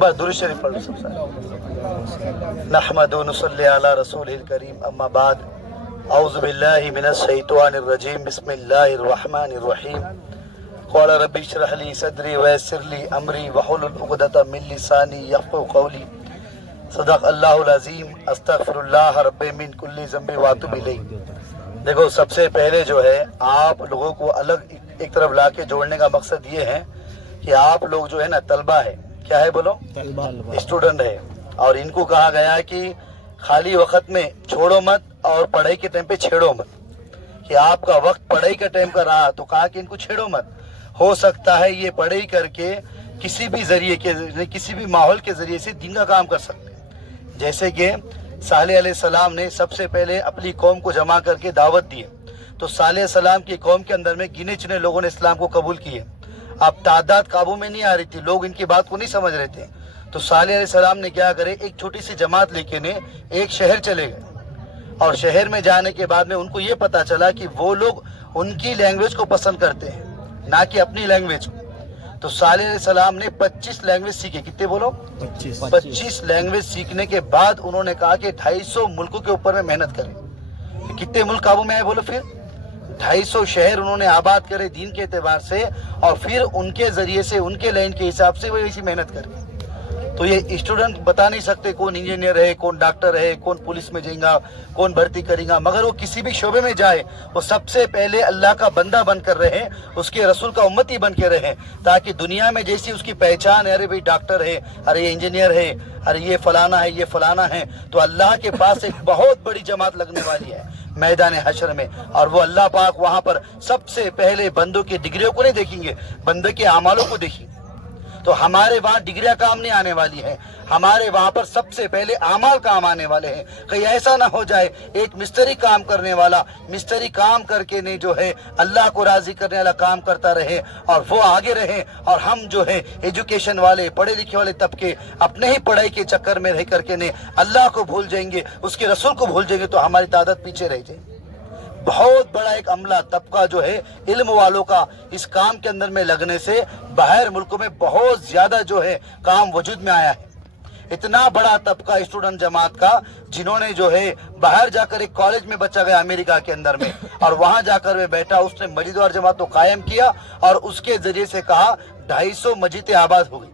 बार दुरूद शरीफ पढ़ लो सब सारे। नहमदु व नुसल्ली अला रसूलिल करीम, अम्मा बाद, औज़ु बिल्लाहि मिनश शैतानिर रजीम, बिस्मिल्लाहिर रहमानिर रहीम। क़ाल रब्बि इश्रह ली सदरी व यस्सिर ली अमरी वहुलुल उक़दतम मिन लिसानी यफ़क़हू क़ौली। सदक़ अल्लाहुल अज़ीम। अस्तग़फिरुल्लाह रब्बी मिन कुल्ली ज़ंबि व अतूबु इलैह। देखो, सबसे पहले जो है आप लोगों को अलग एक तरफ ला के जोड़ने का मकसद ये है कि आप लोग जो है ना तलबा है, क्या है बोलो, स्टूडेंट है, और इनको कहा गया है कि खाली वक्त में छोड़ो मत और पढ़ाई के टाइम पे छेड़ो मत। कि आपका वक्त पढ़ाई का टाइम का रहा तो कहा कि इनको छेड़ो मत। हो सकता है ये पढ़ाई करके किसी भी जरिए के, किसी भी माहौल के जरिए से दीन का काम कर सकते हैं। जैसे कि सालेह अलैहिस्सलाम ने सबसे पहले अपनी कौम को जमा करके दावत दी, तो सालेह सलाम की कौम के अंदर में गिने चुने लोगों ने इस्लाम को कबूल किए। अब तादाद काबू में नहीं आ रही थी, लोग इनकी बात को नहीं समझ रहे थे, तो सालेह अलैहिस्सलाम ने क्या करे, एक छोटी सी जमात लेके ने एक शहर चले गए, और शहर में जाने के बाद में उनको ये पता चला कि वो लोग उनकी लैंग्वेज को पसंद करते हैं, ना कि अपनी लैंग्वेज को। तो सालेह अलैहिस्सलाम ने 25 लैंग्वेज सीखे। कितने बोलो? 25 लैंग्वेज सीखने के बाद उन्होंने कहा कि 250 मुल्कों के ऊपर में मेहनत करें। कितने मुल्क काबू में आए बोलो? फिर 250 शहर उन्होंने आबाद करे दीन के एतबार से, और फिर उनके जरिए से, उनके लाइन के हिसाब से वो ऐसी मेहनत करे। तो ये स्टूडेंट बता नहीं सकते कौन इंजीनियर है, कौन डॉक्टर है, कौन पुलिस में जाएगा, कौन भर्ती करेगा, मगर वो किसी भी शोबे में जाए वो सबसे पहले अल्लाह का बंदा बनकर रहे, उसके रसूल का उम्मती बन के रहे, ताकि दुनिया में जैसी उसकी पहचान है, अरे भाई डॉक्टर है, अरे ये इंजीनियर है, अरे ये फलाना है, ये फलाना है, तो अल्लाह के पास एक बहुत बड़ी जमात लगने वाली है मैदान हशर में। और वो अल्लाह पाक वहाँ पर सबसे पहले बंदों की डिग्रियों को नहीं देखेंगे, बंदों के अमालों को देखेंगे। तो हमारे वहाँ डिग्रियां काम नहीं आने वाली है, हमारे वहाँ पर सबसे पहले आमाल काम आने वाले हैं। कहीं ऐसा ना हो जाए एक मिस्त्री काम करने वाला मिस्त्री काम करके ने जो है अल्लाह को राजी करने वाला काम करता रहे और वो आगे रहे, और हम जो है एजुकेशन वाले, पढ़े लिखे वाले तबके अपने ही पढ़ाई के चक्कर में रह करके ने अल्लाह को भूल जाएंगे, उसके रसूल को भूल जाएंगे, तो हमारी तादाद पीछे रह जाएगी। बहुत बड़ा एक अमला तबका जो है इल्म वालों का इस काम के अंदर में लगने से बाहर मुल्कों में बहुत ज्यादा जो है काम वजूद में आया है। इतना बड़ा तबका स्टूडेंट जमात का जिन्होंने जो है बाहर जाकर एक कॉलेज में बच्चा गया अमेरिका के अंदर में, और वहां जाकर वे बैठा, उसने मस्जिद जमात को कायम किया, और उसके जरिए से कहा 250 मस्जिदें आबाद हो गई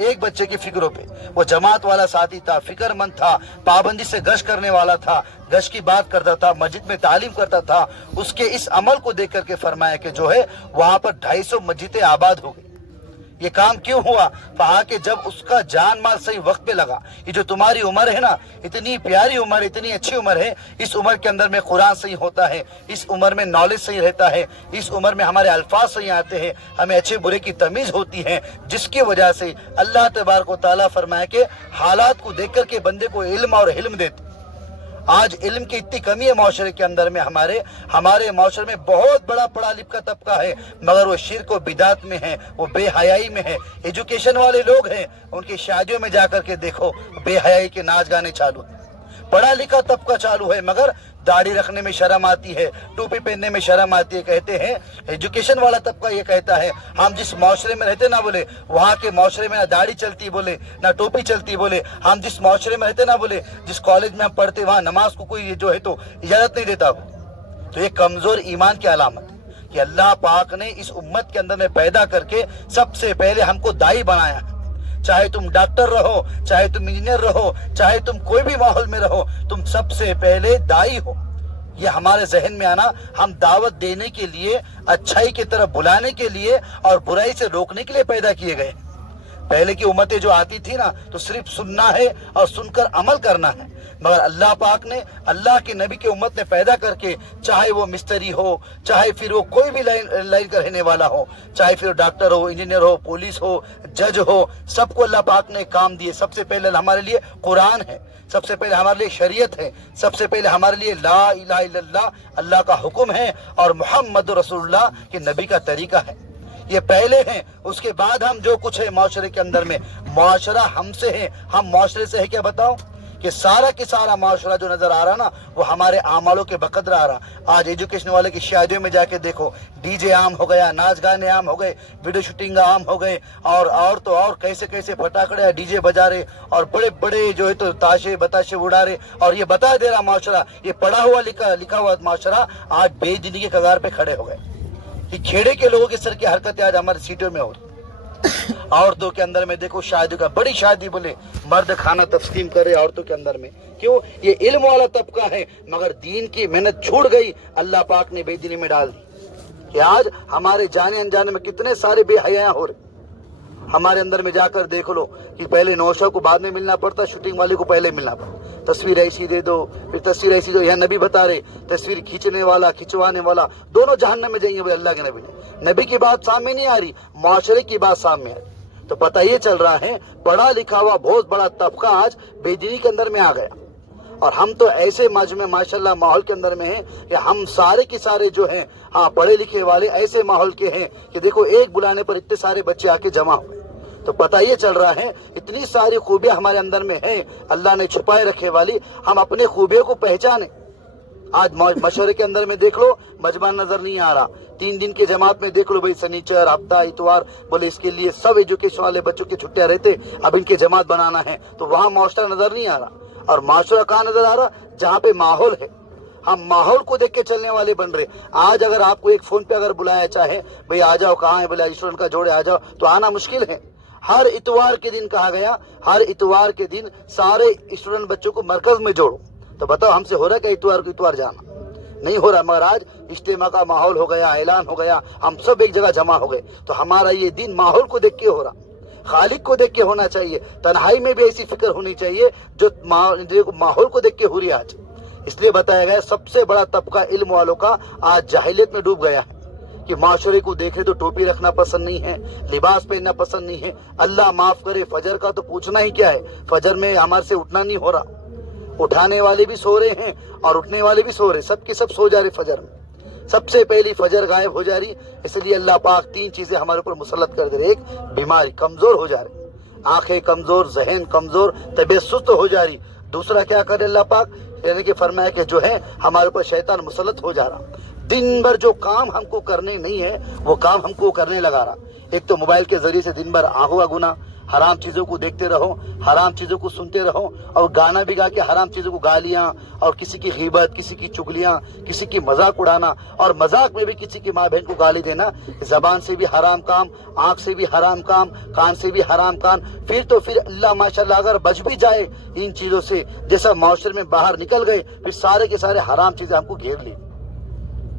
एक बच्चे की फिक्रों पे। वो जमात वाला साथी था, फिक्रमंद था, पाबंदी से गश्त करने वाला था, गश्त की बात करता था, मस्जिद में तालीम करता था। उसके इस अमल को देख करके फरमाया कि जो है वहां पर 250 मस्जिदें आबाद हो गई। ये काम क्यों हुआ? कहा कि जब उसका जान माल सही वक्त पे लगा। ये जो तुम्हारी उम्र है ना, इतनी प्यारी उम्र, इतनी अच्छी उम्र है, इस उम्र के अंदर में कुरान सही होता है, इस उम्र में नॉलेज सही रहता है, इस उम्र में हमारे अल्फाज सही आते हैं, हमें अच्छे बुरे की तमीज होती है, जिसकी वजह से अल्लाह तबारक व तआला फरमाया कि हालात को देख करके बंदे को इल्म और हिल्म देते। आज इल्म की इतनी कमी है माशरे के अंदर में, हमारे माशरे में बहुत बड़ा पढ़ा लिखा तबका है, मगर वो शिर्क और बिदात में है, वो बेहयाई में है। एजुकेशन वाले लोग हैं, उनकी शादियों में जाकर के देखो बेहयाई के नाच गाने चालू है। पढ़ा लिखा तबका चालू है, मगर दाढ़ी रखने में शर्म आती है, टोपी पहनने में शर्म आती है। कहते हैं एजुकेशन वाला तबका ये कहता है हम जिस माशरे में रहते ना बोले, वहाँ के माशरे में ना दाढ़ी चलती बोले, ना टोपी चलती बोले। हम जिस माशरे में रहते ना बोले, जिस कॉलेज में हम पढ़ते वहाँ नमाज को कोई जो है तो इजाजत नहीं देता। तो ये कमजोर ईमान की अलामत कि अल्लाह पाक ने इस उम्मत के अंदर में पैदा करके सबसे पहले हमको दाई बनाया है। चाहे तुम डॉक्टर रहो, चाहे तुम इंजीनियर रहो, चाहे तुम कोई भी माहौल में रहो, तुम सबसे पहले दाई हो। ये हमारे जहन में आना, हम दावत देने के लिए, अच्छाई की तरफ बुलाने के लिए और बुराई से रोकने के लिए पैदा किए गए। पहले की उम्मतें जो आती थी ना, तो सिर्फ सुनना है और सुनकर अमल करना है, मगर अल्लाह पाक ने, अल्लाह के नबी की उम्मत ने पैदा करके, चाहे वो मिस्त्री हो, चाहे फिर वो कोई भी लाइन का रहने वाला हो, चाहे फिर डॉक्टर हो, इंजीनियर हो, पुलिस हो, जज हो, सबको अल्लाह पाक ने काम दिए। सबसे पहले हमारे लिए कुरान है, सबसे पहले हमारे लिए शरीयत है, सबसे पहले हमारे लिए ला इलाहा इल्लल्लाह अल्लाह का हुक्म है और मुहम्मद रसूलुल्लाह के नबी का तरीका है। ये पहले हैं, उसके बाद हम जो कुछ है माशरे के अंदर में। माशरा हमसे है, हम माशरे से है क्या बताओ? کہ سارا کی سارا معاشرہ جو نظر آ رہا نا وہ ہمارے اعمالوں کے بقدر آ رہا۔ آج ایجوکیشن والے کی شادیوں میں جا کے دیکھو، ڈی جے عام ہو گیا، ناچ گانے عام ہو گئے، ویڈیو شوٹنگ عام ہو گئے، اور تو اور کیسے کیسے پٹاخڑے ڈی جے بجا رہے، اور بڑے بڑے جو ہے تو تاشے بتاشے اڑا رہے، اور یہ بتا دے رہا معاشرہ، یہ پڑھا ہوا لکھا ہوا معاشرہ آج بے دینی کے کگار پہ کھڑے ہو گئے کہ کھیڑے کے لوگوں کے سر کی حرکتیں آج ہماری سیٹوں میں ہو رہی۔ عورتوں کے اندر میں دیکھو شادی کا، بڑی شادی بولے مرد کھانا تقسیم کرے عورتوں کے اندر میں، کیوں؟ یہ علم والا طبقہ ہے، مگر دین کی محنت چھوٹ گئی، اللہ پاک نے بے دینی میں ڈال دی کہ آج ہمارے جانے انجانے میں کتنے سارے بے حیاں ہو رہے۔ ہمارے اندر میں جا کر دیکھ لو کہ پہلے نوشہ کو بعد میں ملنا پڑتا، شوٹنگ والے کو پہلے ملنا پڑتا، تصویر ایسی دے دو، پھر تصویر ایسی دو، یہاں نبی بتا رہے تصویر کھینچنے والا کھنچوانے والا دونوں جہنم میں جائیں گے، اللہ کے نبی کی بات سامنے نہیں آ رہی، معاشرے کی بات سامنے آ رہی۔ تو پتہ یہ چل رہا ہے پڑھا لکھا ہوا بہت بڑا طبقہ آج بے دینی کے اندر میں آ گیا، اور ہم تو ایسے مجمع ماشاءاللہ ماحول کے اندر میں ہیں کہ ہم سارے کے سارے جو ہیں پڑھے لکھے والے ایسے ماحول کے ہیں کہ دیکھو ایک بلانے پر اتنے سارے بچے آ کے جمع ہوئے۔ تو پتہ یہ چل رہا ہے اتنی ساری خوبیاں ہمارے اندر میں ہیں اللہ نے چھپائے رکھے والی، ہم اپنے خوبیوں کو پہچانیں۔ آج مشورے کے اندر میں دیکھ لو مجمع نظر نہیں آ رہا، 3 دن کے جماعت میں دیکھ لو بھائی سنیچر ہفتہ اتوار بولے اس کے لیے سب ایجوکیشن والے بچوں کی چھٹیاں رہتے، اب ان کے جماعت بنانا ہے، تو وہاں معاشرہ نظر نہیں آ رہا۔ اور معاشرہ کہاں نظر آ رہا؟ جہاں پہ ماحول ہے، ہم ماحول کو دیکھ کے چلنے والے بن رہے۔ آج اگر آپ کو ایک فون پہ اگر بلایا چاہے بھائی آ جاؤ، کہاں ہے بولے اسٹوڈنٹ کا جوڑے آ جاؤ، تو آنا مشکل ہے۔ ہر اتوار کے دن کہا گیا، ہر اتوار کے دن سارے اسٹوڈنٹ بچوں کو مرکز میں جوڑو، تو بتاؤ ہم سے ہو رہا ہے کہ اتوار کو اتوار جانا؟ نہیں ہو رہا، مگر آج اجتماع کا ماحول ہو گیا، اعلان ہو گیا، ہم سب ایک جگہ جمع ہو گئے، تو ہمارا یہ دن ماحول کو دیکھ کے ہو رہا، خالق کو دیکھ کے ہونا چاہیے۔ تنہائی میں بھی ایسی فکر ہونی چاہیے جو ماحول کو دیکھ کے ہو رہی ہے آج۔ اس لیے بتایا گیا سب سے بڑا طبقہ علم والوں کا آج جاہلیت میں ڈوب گیا ہے کہ معاشرے کو دیکھے تو ٹوپی رکھنا پسند نہیں ہے، لباس پہننا پسند نہیں ہے۔ اللہ معاف کرے، فجر کا تو پوچھنا ہی کیا ہے، فجر میں ہمارے سے اٹھنا نہیں ہو رہا، اٹھانے والے بھی سو رہے ہیں اور اٹھنے والے بھی سو رہے، سب کے سب سو جا رہے فجر میں۔ سب سے پہلی فجر غائب ہو جا رہی، اس لیے اللہ پاک 3 چیزیں ہمارے اوپر مسلط کر دے رہے۔ ایک بیماری، کمزور ہو جا رہے، آنکھیں کمزور، ذہن کمزور، طبیعت سست ہو جا رہی۔ دوسرا کیا کرے اللہ پاک، یعنی کہ فرمایا کہ جو ہے ہمارے اوپر شیطان مسلط ہو جا رہا، دن بھر جو کام ہم کو کرنے نہیں ہے وہ کام ہم کو کرنے لگا رہا۔ ایک تو موبائل کے ذریعے سے دن بھر آنکھوں کا گناہ، حرام چیزوں کو دیکھتے رہو، حرام چیزوں کو سنتے رہو، اور گانا بھی گا کے حرام چیزوں کو گالیاں، اور کسی کی غیبت، کسی کی چگلیاں، کسی کی مذاق اڑانا، اور مذاق میں بھی کسی کی ماں بہن کو گالی دینا، زبان سے بھی حرام کام، آنکھ سے بھی حرام کام، کان سے بھی حرام کام۔ پھر اللہ ماشاءاللہ اگر بچ بھی جائے ان چیزوں سے، جیسا معاشرے میں باہر نکل گئے، پھر سارے کے سارے حرام چیزیں ہم کو گھیر لی،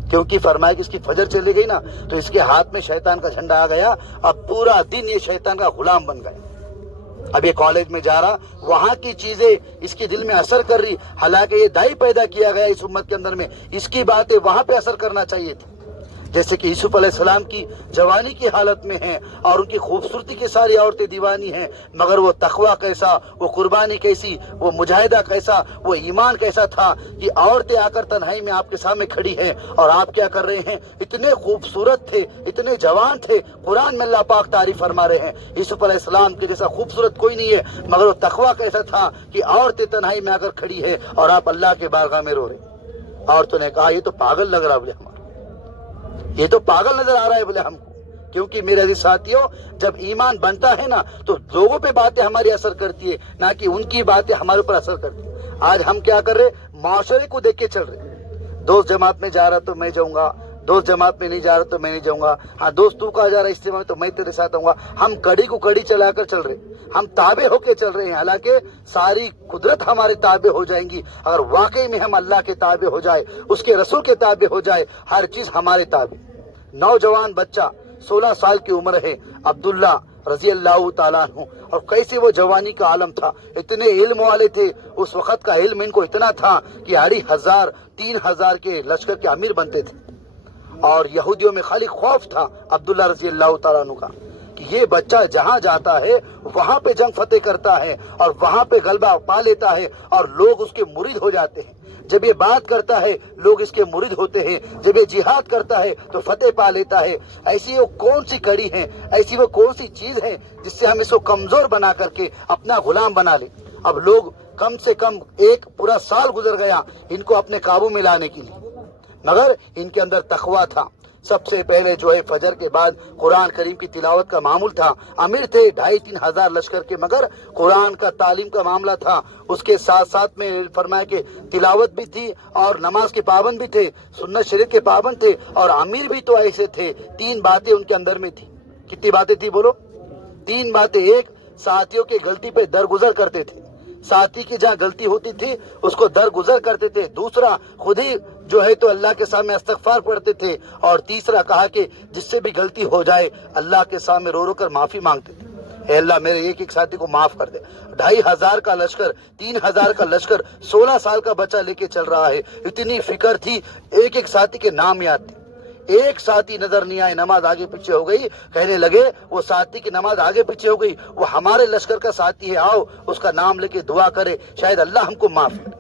کیونکہ فرمایا کہ اس کی فجر چلی گئی نا تو اس کے ہاتھ میں شیطان کا جھنڈا آ گیا، اب پورا دن یہ شیطان کا غلام بن گیا۔ اب یہ کالج میں جا رہا، وہاں کی چیزیں اس کے دل میں اثر کر رہی، حالانکہ یہ دائی پیدا کیا گیا اس امت کے اندر میں، اس کی باتیں وہاں پہ اثر کرنا چاہیے تھی۔ جیسے کہ یوسف علیہ السلام کی جوانی کی حالت میں ہیں اور ان کی خوبصورتی کی ساری عورتیں دیوانی ہیں، مگر وہ تقویٰ کیسا، وہ قربانی کیسی، وہ مجاہدہ کیسا، وہ ایمان کیسا تھا کہ عورتیں آ کر تنہائی میں آپ کے سامنے کھڑی ہیں اور آپ کیا کر رہے ہیں، اتنے خوبصورت تھے، اتنے جوان تھے۔ قرآن میں اللہ پاک تعریف فرما رہے ہیں یوسف علیہ السلام کے جیسا خوبصورت کوئی نہیں ہے، مگر وہ تقویٰ کیسا تھا کہ عورتیں تنہائی میں آ کر کھڑی ہے اور آپ اللہ کے بارگاہ میں رو رہے۔ عورتوں نے کہا یہ تو پاگل لگ رہا، بولے ہمارا یہ تو پاگل نظر آ رہا ہے بولے ہم کو، کیونکہ میرے عزیز ساتھیوں جب ایمان بنتا ہے نا تو لوگوں پہ باتیں ہماری اثر کرتی ہے، نہ کہ ان کی باتیں ہمارے اوپر اثر کرتی ہے۔ آج ہم کیا کر رہے، معاشرے کو دیکھ کے چل رہے، دوست جماعت میں جا رہا تو میں جاؤں گا، دوست جماعت میں نہیں جا رہا تو میں نہیں جاؤں گا، ہاں دوست تو کا جا رہا اجتماع میں تو میں تیرے ساتھ آؤں گا۔ ہم کڑی کو کڑی چلا کر چل رہے، ہم تابع ہو کے چل رہے ہیں، حالانکہ ساری قدرت ہمارے تابع ہو جائیں گی اگر واقعی میں ہم اللہ کے تابع ہو جائے، اس کے رسول کے تابع ہو جائے، ہر چیز ہمارے تابع۔ نوجوان بچہ 16 سال کی عمر ہے، عبداللہ رضی اللہ تعالیٰ عنہ، اور کیسے وہ جوانی کا عالم تھا، اتنے علم والے تھے، اس وقت کا علم ان کو اتنا تھا کہ 2500 3000 کے لشکر کے امیر بنتے تھے، اور یہودیوں میں خالی خوف تھا عبداللہ رضی اللہ تعالیٰ عنہ کا کہ یہ بچہ جہاں جاتا ہے وہاں پہ جنگ فتح کرتا ہے اور وہاں پہ غلبہ پا لیتا ہے اور لوگ اس کے مرید ہو جاتے ہیں۔ جب یہ بات کرتا ہے لوگ اس کے مرید ہوتے ہیں، جب یہ جہاد کرتا ہے تو فتح پا لیتا ہے۔ ایسی وہ کون سی کڑی ہے، ایسی وہ کون سی چیز ہے جس سے ہم اس کو کمزور بنا کر کے اپنا غلام بنا لیں۔ اب لوگ कम से कम एक पूरा साल गुजर गया इनको अपने काबू में लाने के लिए, मगर इनके अंदर तकवा था। सबसे पहले जो है फजर के बाद कुरान करीम की तिलावत का मामूल था। अमीर थे 2,500-3 हजार लश्कर के, मगर कुरान का तालीम का मामला था। उसके साथ साथ में फरमाया कि तिलावत भी थी और नमाज के पाबंद भी थे, सुन्नत शरीयत के पाबंद थे, और अमीर भी तो ऐसे थे। 3 बातें उनके अंदर में थी। कितनी बातें थी बोलो? 3 बातें। एक, साथियों की गलती पे दरगुजर करते थे, साथी की जहाँ गलती होती थी उसको दरगुजर करते थे। दूसरा, खुद ही जो है तो अल्लाह के सामने इस्तगफार पढ़ते थे। और तीसरा कहा कि जिससे भी गलती हो जाए अल्लाह के सामने रो रो कर माफी मांगते थे। अल्लाह मेरे एक एक साथी को माफ कर दे। 2,500 का लश्कर, 3,000 का लश्कर, 16 साल का बच्चा लेके चल रहा है। इतनी फिक्र थी, एक एक साथी के नाम याद थे। एक साथी नजर नहीं आए, नमाज आगे पीछे हो गई। कहने लगे वो साथी की नमाज आगे पीछे हो गई, वो हमारे लश्कर का साथी है, आओ उसका नाम लेके दुआ करे, शायद अल्लाह हमको माफ करे।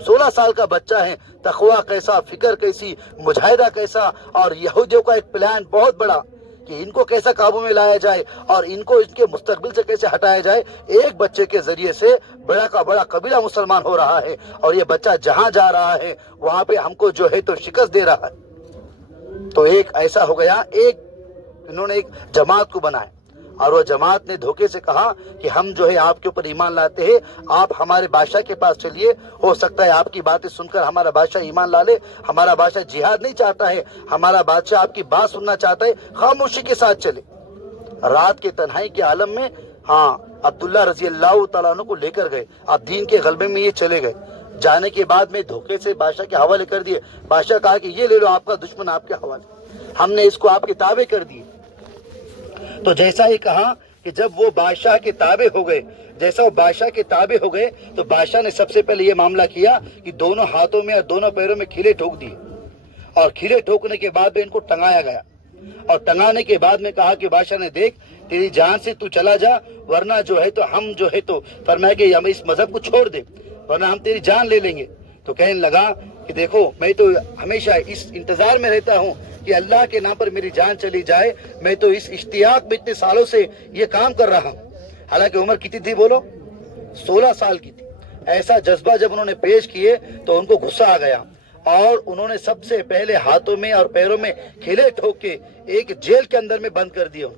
16 साल का बच्चा है, तकवा कैसा, फिक्र कैसी, मुजाहिदा कैसा, और यहूदियों का एक प्लान बहुत बड़ा कि इनको कैसा काबू में लाया जाए और इनको इनके मुस्तकबिल से कैसे हटाया जाए। एक बच्चे के जरिए से बड़ा का बड़ा कबीला मुसलमान हो रहा है, और ये बच्चा जहां जा रहा है वहां पे हमको जो है तो शिकस्त दे रहा है। तो एक ऐसा हो गया, एक इन्होंने एक जमात को बनाया, और वो जमात ने धोखे से कहा कि हम जो है आपके ऊपर ईमान लाते हैं, आप हमारे बादशाह के पास चलिए, हो सकता है आपकी बातें सुनकर हमारा बादशाह ईमान ला ले। हमारा बादशाह जिहाद नहीं चाहता है, हमारा बादशाह आपकी बात सुनना चाहता है, खामोशी के साथ चले। रात के तन्हाई के आलम में अब्दुल्ला रजी अल्लाह तआला अन्हु को लेकर गए। अब दीन के गलबे में ये चले गए। जाने के बाद में धोखे से बादशाह के हवाले कर दिए। बादशाह कहा कि ये ले लो, आपका दुश्मन आपके हवाले, हमने इसको आपके ताबे कर दिए। तो जैसा ही कहा कि जब वो बादशाह के ताबे हो गए, जैसा वो बादशाह के ताबे हो गए, तो बादशाह ने सबसे पहले ये मामला किया कि दोनों हाथों में और दोनों पैरों में खिले ठोक दिए, और खिले ठोकने के बाद में इनको टंगाया गया। और टंगाने के बाद में कहा कि बादशाह ने, देख तेरी जान से तू चला जा, वरना जो है तो हम जो है तो फरमाया कि हम इस मजहब को छोड़ दे, वरना हम तेरी जान ले लेंगे। तो कहने लगा कि देखो मैं तो हमेशा इस इंतजार में रहता हूँ कि अल्लाह के नाम पर मेरी जान चली जाए। मैं तो इस इश्तियाक में इतने सालों से ये काम कर रहा हूँ। हालांकि उम्र कितनी थी बोलो? 16 साल की थी। ऐसा जज्बा जब उन्होंने पेश किए तो उनको गुस्सा आ गया, और उन्होंने सबसे पहले हाथों में और पैरों में खिले ठोक के एक जेल के अंदर में बंद कर दिया।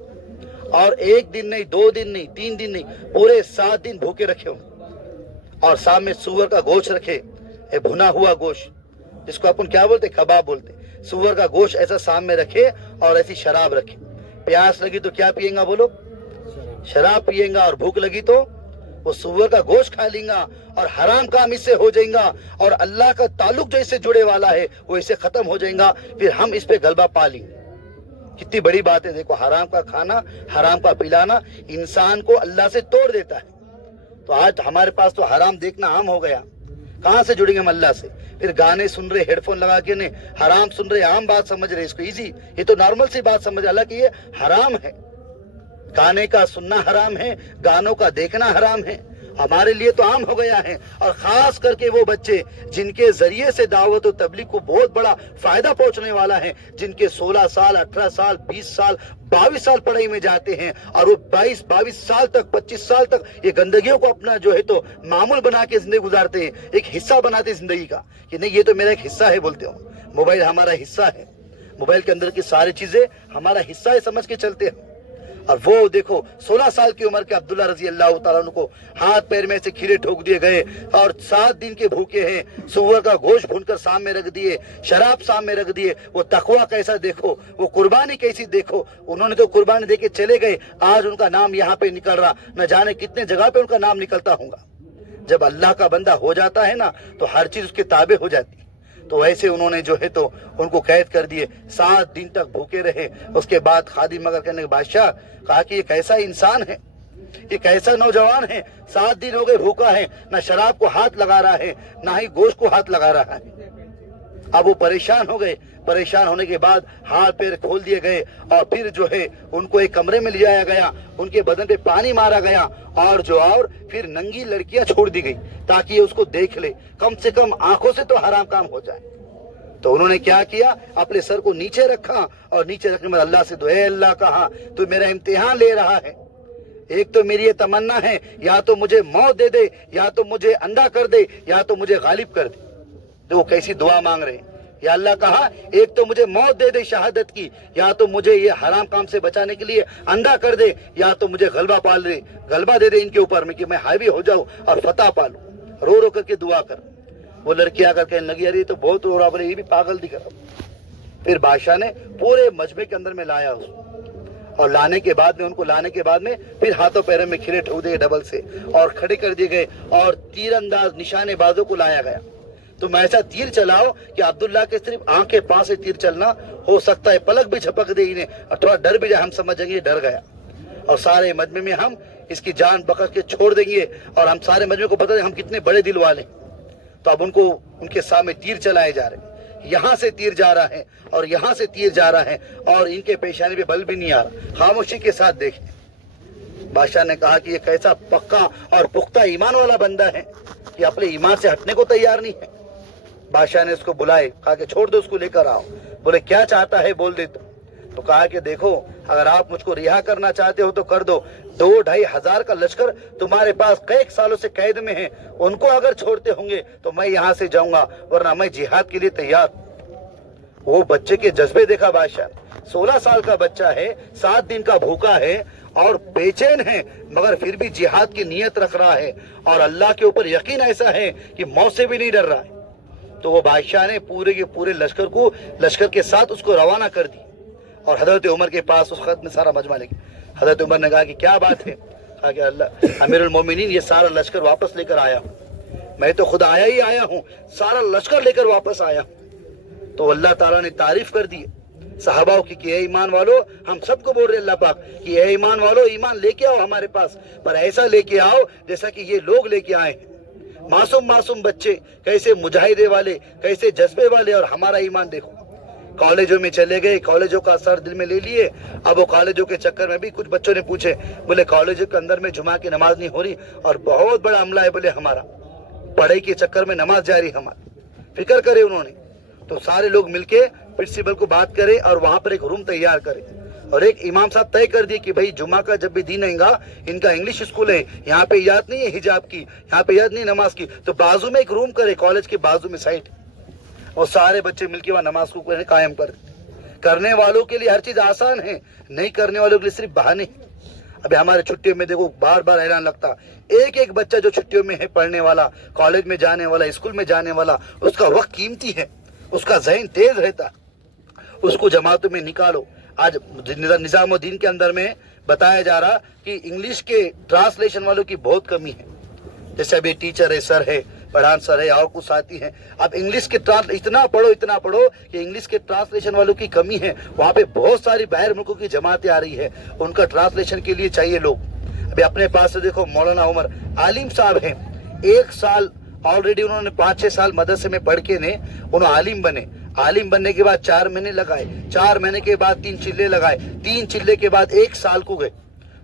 और 1 दिन नहीं, 2 दिन नहीं, 3 दिन नहीं, पूरे 7 दिन भूखे रखे हूँ। और सामने सूअर का गोश्त रखे, भुना हुआ गोश्त, जिसको अपन क्या बोलते, कबाब बोलते। सूअर का गोश्त ऐसा सामने रखे, और ऐसी शराब रखे। प्यास लगी तो क्या पिएगा बोलो? शराब पिएगा। और भूख लगी तो वो सूअर का गोश्त खा लेगा, और हराम काम इससे हो जाएगा, और अल्लाह का ताल्लुक जो इससे जुड़े वाला है वो इससे खत्म हो जाएगा। फिर हम इस पे गलबा पा लेंगे। कितनी बड़ी बात है। देखो, हराम का खाना, हराम का पिलाना इंसान को अल्लाह से तोड़ देता है। तो आज हमारे पास तो हराम देखना आम हो गया। कहाँ से जुड़ेंगे हम अल्लाह से? फिर गाने सुन रहे, हेडफोन लगा के ने हराम सुन रहे, आम बात समझ रहे, इसको इजी, ये तो नॉर्मल सी बात समझ। हालांकि ये हराम है। गाने का सुनना हराम है, गानों का देखना हराम है। हमारे लिए तो आम हो गया है। और खास करके वो बच्चे जिनके जरिए से दावत और तबलीग को बहुत बड़ा फायदा पहुंचने वाला है, जिनके 16 साल, 18 साल, 20 साल, 22 साल पढ़ाई में जाते हैं, और वो 22 साल तक, 25 साल तक ये गंदगियों को अपना जो है तो मामूल बना के जिंदगी गुजारते हैं, एक हिस्सा बनाते हैं जिंदगी का, कि नहीं ये तो मेरा एक हिस्सा है। बोलते हो मोबाइल हमारा हिस्सा है, मोबाइल के अंदर की सारी चीजें हमारा हिस्सा है समझ के चलते हैं। और वो देखो 16 साल की उम्र के अब्दुल्ला रजी अल्लाह तआला अन्हु को हाथ पैर में से खीरे ठोक दिए गए, और 7 दिन के भूखे हैं। सूअर का गोश्त भूनकर सामने रख दिए, शराब सामने रख दिए। वो तकवा कैसा देखो, वो कुर्बानी कैसी देखो। उन्होंने तो कुर्बानी देके चले गए, आज उनका नाम यहाँ पे निकल रहा, न जाने कितने जगह पे उनका नाम निकलता होगा। जब अल्लाह का बंदा हो जाता है ना, तो हर चीज उसके ताबे हो जाती है। तो ऐसे उन्होंने जो है तो उनको कैद कर दिए, 7 दिन तक भूखे रहे। उसके बाद खादिम मगर कहने के बादशाह कहा कि ये कैसा इंसान है, ये कैसा नौजवान है, 7 दिन हो गए भूखा है, ना शराब को हाथ लगा रहा है, ना ही गोश्त को हाथ लगा रहा है। अब वो परेशान हो गए। परेशान होने के बाद हाथ पैर खोल दिए गए, और फिर जो है उनको एक कमरे में ले जाया गया, उनके बदन पे पानी मारा गया, और फिर नंगी लड़कियां छोड़ दी गई ताकि ये उसको देख ले, कम से कम आंखों से तो हराम काम हो जाए। तो उन्होंने क्या किया, अपने सर को नीचे रखा, और नीचे रखने में अल्लाह से दुआ, अल्लाह कहा तू मेरा इम्तिहान ले रहा है, ایک تو میری یہ تمنا ہے یا تو مجھے موت دے دے یا تو مجھے اندھا کر دے یا تو مجھے غالب کر دے. تو وہ کیسی دعا مانگ رہے ہیں. یا اللہ کہا ایک تو مجھے موت دے دے شہادت کی یا تو مجھے یہ حرام کام سے بچانے کے لیے اندھا کر دے یا تو مجھے غلبہ دے دے ان کے اوپر میں کہ میں حاوی ہو جاؤں اور فتح پالوں. رو رو کر کے دعا کر. وہ لڑکی آ کر کہنے لگی ارے تو بہت رو رہا, بولے یہ بھی پاگل دکھ رہا. پھر بادشاہ نے پورے مجمع کے اندر میں لایا اس کو, اور لانے کے بعد میں پھر ہاتھوں پیروں میں کھیرے ٹھوک دیے ڈبل سے اور کھڑے کر دیے گئے اور تیر انداز نشانے بازوں کو لایا گیا. تم ایسا تیر چلاؤ کہ عبداللہ کے صرف آنکھ کے پاس سے تیر چلنا ہو سکتا ہے, پلک بھی جھپک دے انہیں اور تھوڑا ڈر بھی جائے, ہم سمجھ جائیں گے ڈر گیا اور سارے مجمع میں ہم اس کی جان بخش کے چھوڑ دیں گے اور ہم سارے مجمع کو بتا دیں ہم کتنے بڑے دل والے. تو اب ان کے سامنے تیر چلائے جا رہے ہیں, یہاں سے تیر جا رہا ہے اور یہاں سے تیر جا رہا ہے اور ان کے پیشانے پہ بل بھی نہیں آ رہا. خاموشی کے ساتھ دیکھیں. بادشاہ نے کہا کہ یہ کیسا پکا اور پختہ ایمان والا بندہ ہے, یہ اپنے ایمان سے ہٹنے کو تیار نہیں ہے. بادشاہ نے اس کو بلائے, کہا کہ چھوڑ دو اس کو, لے کر آؤ. بولے کیا چاہتا ہے بول دے. تو کہا کہ دیکھو اگر آپ مجھ کو رہا کرنا چاہتے ہو تو کر دو, 2-2.5 ہزار کا لشکر تمہارے پاس کئی سالوں سے قید میں ہے, ان کو اگر چھوڑتے ہوں گے تو میں یہاں سے جاؤں گا ورنہ میں جہاد کے لیے تیار. وہ بچے کے جذبے دیکھا بادشاہ. 16 سال کا بچہ ہے, 7 دن کا بھوکا ہے اور بے چین ہے, مگر پھر بھی جہاد کی نیت رکھ رہا ہے اور اللہ کے اوپر یقین ایسا ہے کہ موت سے بھی نہیں ڈر رہا ہے. تو وہ بادشاہ نے پورے کے پورے لشکر کے ساتھ اس کو روانہ کر دی اور حضرت عمر کے پاس اس خط میں سارا مجمع لے گیا. حضرت عمر نے کہا کہ کیا بات ہے. کہا کہ اللہ امیر المومنین یہ سارا لشکر واپس لے کر آیا ہوں, میں تو خود آیا ہوں, سارا لشکر لے کر واپس آیا ہوں. تو اللہ تعالیٰ نے تعریف کر دی صحابہ کی کہ اے ایمان والو, ہم سب کو بول رہے اللہ پاک کہ اے ایمان والو ایمان لے کے آؤ ہمارے پاس, پر ایسا لے کے آؤ جیسا کہ یہ لوگ لے کے آئے ہیں. معصوم بچے کیسے مجاہدے والے, کیسے جذبے والے, اور ہمارا ایمان دیکھو. کالجوں میں چلے گئے, کالجوں کا اثر دل میں لے لیے. اب وہ کالجوں کے چکر میں بھی کچھ بچوں نے پوچھے, بولے کالجوں کے اندر میں جمعہ کی نماز نہیں ہو رہی اور بہت بڑا عملہ ہے, بولے ہمارا پڑھائی کے چکر میں نماز جاری ہماری. فکر کرے انہوں نے. تو سارے لوگ مل کے پرنسپل کو بات کرے اور وہاں پر ایک روم تیار کرے اور ایک امام صاحب طے کر دی کہ بھائی جمعہ کا جب بھی دن آئے گا, ان کا انگلش اسکول ہے, یہاں پہ اجازت نہیں ہے حجاب کی, یہاں پہ اجازت نہیں نماز کی, تو بازو میں ایک روم کرے, کالج کے بازو میں سائٹ, اور سارے بچے مل کے وہاں نماز کو قائم کر. کرنے والوں کے لیے ہر چیز آسان ہے, نہیں کرنے والوں کے لیے صرف بہانے. ابھی ہمارے چھٹیوں میں دیکھو بار بار اعلان لگتا, ایک بچہ جو چھٹیوں میں ہے پڑھنے والا, کالج میں جانے والا, اسکول میں جانے والا, اس کا وقت قیمتی ہے, اس کا ذہن تیز رہتا, اس کو جماعتوں میں نکالو. آج نظام الدین کے اندر میں بتایا جا رہا کہ انگلش کے ٹرانسلیشن والوں کی بہت کمی ہے. جیسے ابھی ٹیچر ہے, سر ہے, پڑھان سر ہے, اور کچھ ساتھی ہیں. اب انگلش کے اتنا پڑھو کہ انگلش کے ٹرانسلیشن والوں کی کمی ہے. وہاں پہ بہت ساری باہر ملکوں کی جماعتیں آ رہی ہے, ان کا ٹرانسلیشن کے لیے چاہیے لوگ. ابھی اپنے پاس سے دیکھو مولانا عمر عالم صاحب ہیں, 1 سال آلریڈی انہوں نے 5-6 سال مدرسے میں پڑھ کے انہوں عالم بنے. عالم بننے کے بعد 4 مہینے لگائے, 4 مہینے کے بعد 3 چلے لگائے, 3 چلے کے بعد 1 سال کو گئے.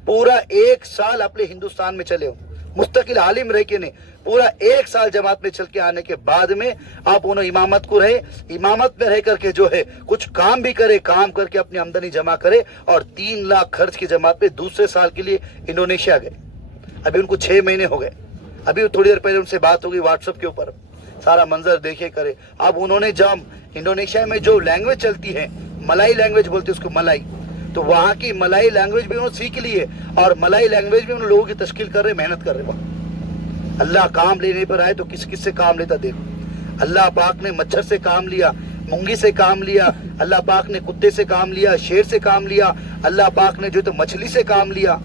پورا 1 سال اپنے ہندوستان میں چلے ہو, مستقل عالم رہ کے پورا 1 سال جماعت میں چل کے آنے کے بعد میں آپ انہوں امامت کو رہے, امامت میں رہ کر کے جو ہے کچھ کام بھی کرے, کام کر کے اپنی آمدنی جمع کرے, اور 3 لاکھ خرچ کی جماعت پہ دوسرے سال کے لیے انڈونیشیا گئے. ابھی ان کو 6 مہینے ہو گئے. ابھی تھوڑی دیر پہلے ان سے بات ہوگی واٹس ایپ کے اوپر, سارا منظر دیکھے کرے. اب انہوں نے جب انڈونیشیا میں جو لینگویج چلتی ہے, ملائی لینگویج بولتے اس کو, ملائی, تو وہاں کی ملائی لینگویج بھی انہوں نے سیکھ لی ہے, اور ملائی لینگویج بھی انہوں لوگوں کی تشکیل کر رہے, محنت کر رہے. وہاں اللہ کام لینے پر آئے تو کس کس سے کام لیتا دیکھو. اللہ پاک نے مچھر سے کام لیا, مونگی سے کام لیا, اللہ پاک نے کتے سے کام لیا, شیر سے کام لیا, اللہ پاک نے جو تو مچھلی سے کام لیا,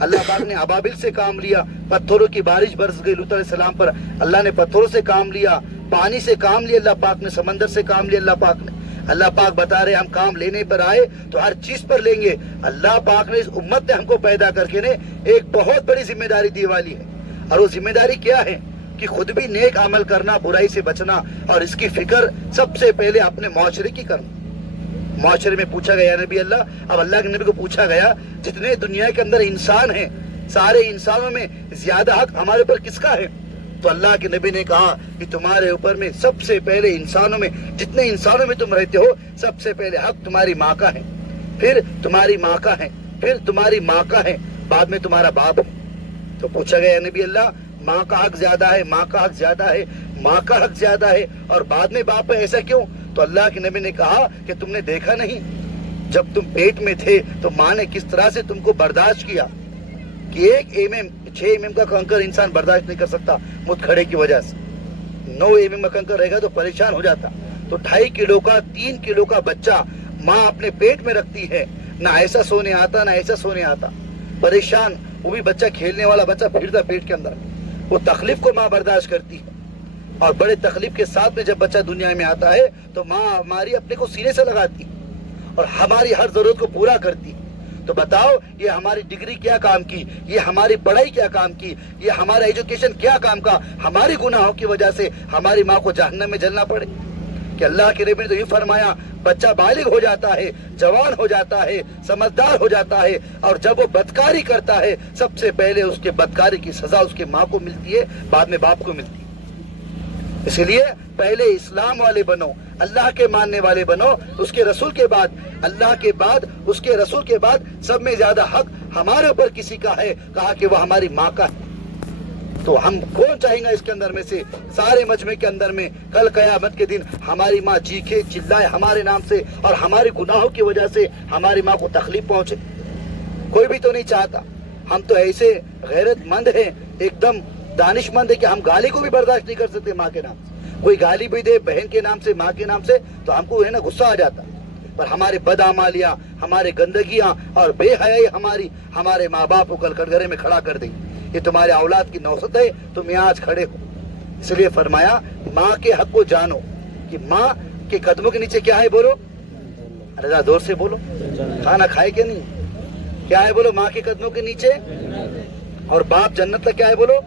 اللہ پاک نے ابابل سے کام لیا, پتھروں کی بارش برس گئی لوط علیہ السلام پر, اللہ نے پتھروں سے کام لیا, پانی سے کام لیا اللہ پاک نے, سمندر سے کام لیا اللہ پاک نے. اللہ پاک بتا رہے ہم کام لینے پر آئے تو ہر چیز پر لیں گے. اللہ پاک نے اس امت نے ہم کو پیدا کر کے ایک بہت بڑی ذمہ داری دی والی ہے, اور وہ ذمہ داری کیا ہے کہ خود بھی نیک عمل کرنا, برائی سے بچنا, اور اس کی فکر سب سے پہلے اپنے معاشرے کی کرنا. معاشرے میں پوچھا گیا نبی اللہ, اب اللہ کے نبی کو پوچھا گیا جتنے دنیا کے اندر انسان ہیں, سارے انسانوں میں زیادہ حق ہمارے اوپر کس کا ہے؟ تو اللہ کے نبی نے کہا کہ تمہارے اوپر میں سب سے پہلے انسانوں میں, جتنے انسانوں میں تم رہتے ہو, سب سے پہلے حق تمہاری ماں کا ہے, پھر تمہاری ماں کا ہے, پھر تمہاری ماں کا ہے, بعد میں تمہارا باپ ہے۔ تو پوچھا گیا نبی اللہ ماں کا حق زیادہ ہے، ماں کا حق زیادہ ہے، ماں کا حق زیادہ ہے اور بعد میں باپ ہے، ایسا کیوں؟ تو اللہ کے نبی نے کہا کہ تم نے دیکھا نہیں جب تم پیٹ میں تھے تو ماں نے کس طرح سے تم کو برداشت کیا کہ 6 mm کا کنکر انسان برداشت نہیں کر سکتا مت کھڑے کی وجہ سے، 9 mm کا کنکر رہے گا تو پریشان ہو جاتا۔ تو 2.5 کلو کا 3 کلو کا بچہ ماں اپنے پیٹ میں رکھتی ہے، نہ ایسا سونے آتا نہ ایسا سونے آتا، پریشان، وہ بھی بچہ کھیلنے والا بچہ پھرتا پیٹ کے اندر، وہ تکلیف کو ماں برداشت کرتی ہے اور بڑے تکلیف کے ساتھ میں جب بچہ دنیا میں آتا ہے تو ماں ہماری اپنے کو سینے سے لگاتی اور ہماری ہر ضرورت کو پورا کرتی۔ تو بتاؤ یہ ہماری ڈگری کیا کام کی، یہ ہماری پڑھائی کیا کام کی، یہ ہمارا ایجوکیشن کیا کام کا، ہماری گناہوں کی وجہ سے ہماری ماں کو جہنم میں جلنا پڑے؟ کہ اللہ کے نبی نے تو یہ فرمایا بچہ بالغ ہو جاتا ہے، جوان ہو جاتا ہے، سمجھدار ہو جاتا ہے اور جب وہ بدکاری کرتا ہے سب سے پہلے اس کے بدکاری کی سزا اس کے ماں کو ملتی ہے، بعد میں باپ کو ملتی ہے۔ اس لیے پہلے اسلام والے بنو، اللہ کے ماننے والے بنو، اس کے رسول کے بعد، اللہ کے بعد، اس کے رسول کے بعد سب میں زیادہ حق ہمارے اوپر کسی کا ہے، کہا کہ وہ ہماری ماں کا ہے۔ تو ہم کون چاہیں گا اس کے اندر میں سے سارے مجمع کے اندر میں کل قیامت کے دن ہماری ماں چیخے چلائے ہمارے نام سے اور ہمارے گناہوں کی وجہ سے ہماری ماں کو تکلیف پہنچے؟ کوئی بھی تو نہیں چاہتا۔ ہم تو ایسے غیرت مند ہیں، ایک دم دانش مند ہے کہ ہم گالی کو بھی برداشت نہیں کر سکتے ماں کے نام سے۔ کوئی گالی بھی دے بہن کے نام سے، ماں کے نام سے تو ہم کو ہے نا غصہ آ جاتا، پر ہمارے بدعمالیاں، ہمارے گندگیاں اور بے حیائی ہمارے ماں باپ کو کل کٹگرے میں کھڑا کر دیں۔ یہ تمہارے اولاد کی نوست ہے، تم یہاں آج کھڑے ہو۔ اس لیے فرمایا ماں کے حق کو جانو کہ ماں کے قدموں کے نیچے کیا ہے، بولو رضا دور سے بولو، کھانا کھائے کہ نہیں، کیا ہے بولو، ماں کے قدموں کے نیچے، اور باپ جنت تک کیا ہے بولو،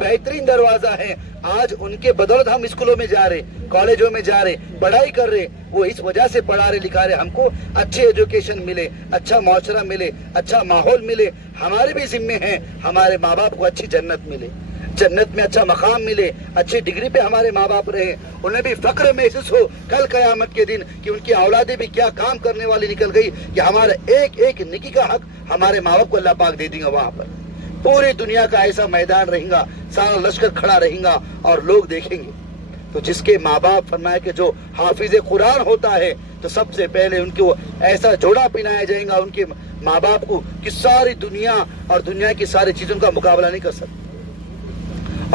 بہترین دروازہ ہے۔ آج ان کے بدولت ہم اسکولوں میں جا رہے، کالجوں میں جا رہے، پڑھائی کر رہے، وہ اس وجہ سے پڑھا رہے لکھا رہے ہم کو اچھی ایجوکیشن ملے، اچھا معاشرہ ملے، اچھا ماحول ملے۔ ہمارے بھی ذمے ہیں ہمارے ماں باپ کو اچھی جنت ملے، جنت میں اچھا مقام ملے، اچھی ڈگری پہ ہمارے ماں باپ رہے، انہیں بھی فخر محسوس ہو کل قیامت کے دن کہ ان کی اولادیں بھی کیا کام کرنے والی نکل گئی کہ ہمارا ایک ایک نیکی کا حق ہمارے ماں باپ کو اللہ پاک دے دیں گا۔ وہاں پر پوری دنیا کا ایسا میدان رہے گا، سارا لشکر کھڑا رہے گا اور لوگ دیکھیں گے۔ تو جس کے ماں باپ فرمایا کہ جو حافظ قرآن ہوتا ہے تو سب سے پہلے ان کو ایسا جوڑا پہنایا جائے گا ان کے ماں باپ کو کہ ساری دنیا اور دنیا کی ساری چیزوں کا مقابلہ نہیں کر سکتے۔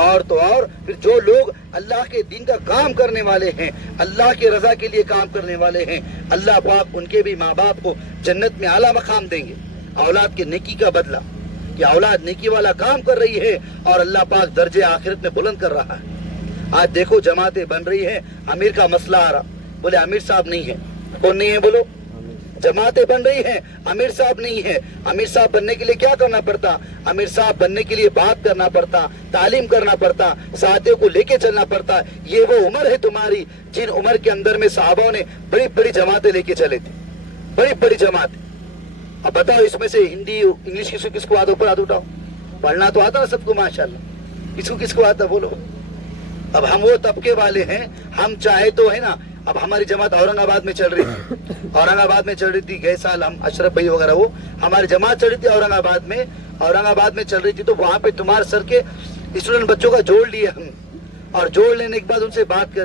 اور تو اور پھر جو لوگ اللہ کے دین کا کام کرنے والے ہیں، اللہ کے رضا کے لیے کام کرنے والے ہیں، اللہ پاک ان کے بھی ماں باپ کو جنت میں اعلیٰ مقام دیں گے، اولاد کے نیکی کا بدلہ کہ اولاد نیکی والا کام کر رہی ہے اور اللہ پاک درجے آخرت میں بلند کر رہا ہے۔ آج دیکھو جماعتیں بن رہی ہیں، امیر کا مسئلہ آ رہا، بولے امیر صاحب نہیں ہے، کون نہیں ہے بولو، جماعتیں بن رہی ہیں، امیر صاحب نہیں ہے۔ امیر صاحب بننے کے لیے کیا کرنا پڑتا؟ امیر صاحب بننے کے لیے بات کرنا پڑتا، تعلیم کرنا پڑتا، ساتھیوں کو لے کے چلنا پڑتا۔ یہ وہ عمر ہے تمہاری جن عمر کے اندر میں صحابوں نے بڑی بڑی جماعتیں لے کے چلے تھے، بڑی بڑی جماعتیں۔ اب بتاؤ اس میں سے ہندی انگلش کس کو آتا، اوپر ہاتھ اٹھاؤ، پڑھنا تو آتا نا سب کو ماشاءاللہ، کس کو آتا بولو۔ اب ہم وہ طبقے والے ہیں، ہم چاہے تو ہے نا، اب ہماری جماعت اورنگ آباد میں چل رہی تھی، اورنگ آباد میں چل رہی تھی، گئے سال ہم اشرف بھائی وغیرہ وہ ہماری جماعت چل رہی تھی اورنگ آباد میں چل رہی تھی، تو وہاں پہ تمہارے سر کے اسٹوڈنٹ بچوں کا جوڑ لیے ہم، اور جوڑ لینے کے بعد ان سے بات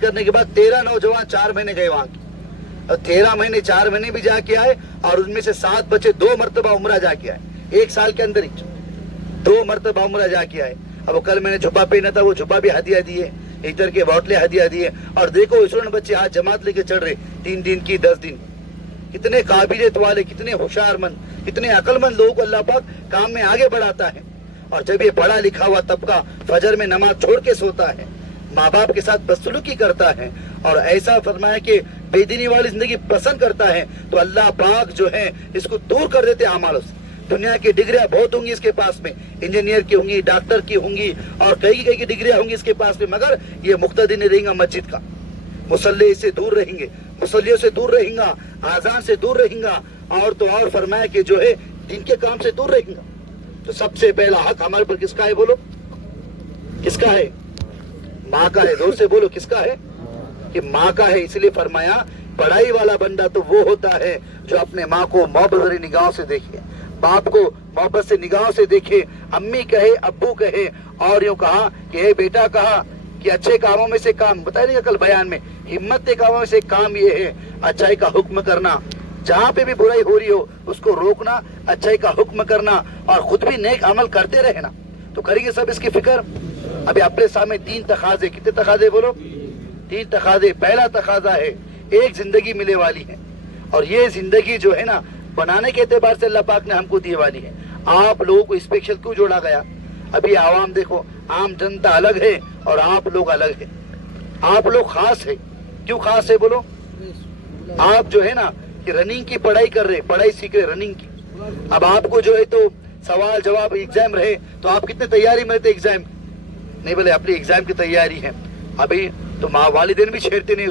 کرنے کے بعد 13 نوجوان 4 مہینے گئے وہاں کے، اور 13 مہینے 4 مہینے بھی جا کے آئے، اور ان میں سے 7 بچے 2 مرتبہ عمرہ جا کے آئے، 1 سال کے اندر ہی 2 مرتبہ عمرہ جا کے آئے۔ اب کل میں نے جھبا پہنا تھا، وہ جھبا بھی ہدیہ دیے، ادھر کے باٹلے ہدیہ دیے، اور دیکھو اسٹوڈنٹ بچے آج جماعت لے کے چڑھ رہے 3 دن کی 10 دن، کتنے قابلیت والے، کتنے ہوشیار مند، کتنے عقل مند لوگوں کو اللہ پاک کام میں آگے بڑھاتا ہے۔ اور جب یہ پڑھا لکھا ہوا طبقہ فجر میں نماز چھوڑ کے سوتا ہے، ماں باپ کے ساتھ بدسلوکی کرتا ہے، اور ایسا فرمایا کہ بے دینی والی زندگی پسند کرتا ہے، تو اللہ پاک جو ہے اس کو دور کر دیتے اعمالوں سے۔ دنیا کی ڈگریاں بہت ہوں گی اس کے پاس میں، انجینئر کی ہوں گی، ڈاکٹر کی ہوں گی، اور کئی کی ڈگریاں ہوں گی اس کے پاس میں، مگر یہ مقتدی نہیں رہیں گا مسجد کا، مصلی سے دور رہیں گے، مصلیوں سے دور رہیں گا، آذان سے دور رہیں گا، اور تو اور فرمایا کہ جو ہے دین کے کام سے دور رہیں گا۔ تو سب سے پہلا حق ہمارے پر کس کا ہے بولو، کس کا ہے؟ ماں کا ہے، زور سے بولو کس کا ہے؟ کہ ماں کا ہے۔ اس لیے فرمایا پڑھائی والا بندہ تو وہ ہوتا ہے جو اپنے ماں کو محبت بھری نگاہوں سے دیکھے، बाप को मोहब्बत से निगाहों से देखे, अम्मी कहे, अब्बू कहे, और यूं कहा कि हे बेटा, कहा कि अच्छे कामों में से काम, बताया नहीं कल बयान में, हिम्मत के कामों में से काम ये है अच्छाई का हुक्म करना, जहाँ पे भी बुराई हो रही हो उसको रोकना, अच्छाई का हुक्म करना, और खुद भी नेक अमल करते रहना। तो करेंगे सब इसकी फिक्र। अभी अपने सामने 3 तकाजे, कितने तकाजे बोलो? 3 तकाजे। पहला तकाजा है एक जिंदगी मिले वाली है, और ये जिंदगी जो है ना बनाने के एतबार से अल्लाह पाक ने हमको दी वाली है। आप लोगों को स्पेशल क्यों जोड़ा गया? अभी आवाम देखो, आम जनता अलग है और आप लोग अलग है। आप लोग खास है। क्यों खास है बोलो? आप जो है ना कि रनिंग की पढ़ाई कर रहे, पढ़ाई सीख रहे रनिंग की। अब आपको जो है तो सवाल जवाब एग्जाम रहे तो आप कितने तैयारी में रहते? एग्जाम नहीं बोले, अपनी एग्जाम की तैयारी है। अभी तो माँ वालिदैन भी छेड़ते नहीं,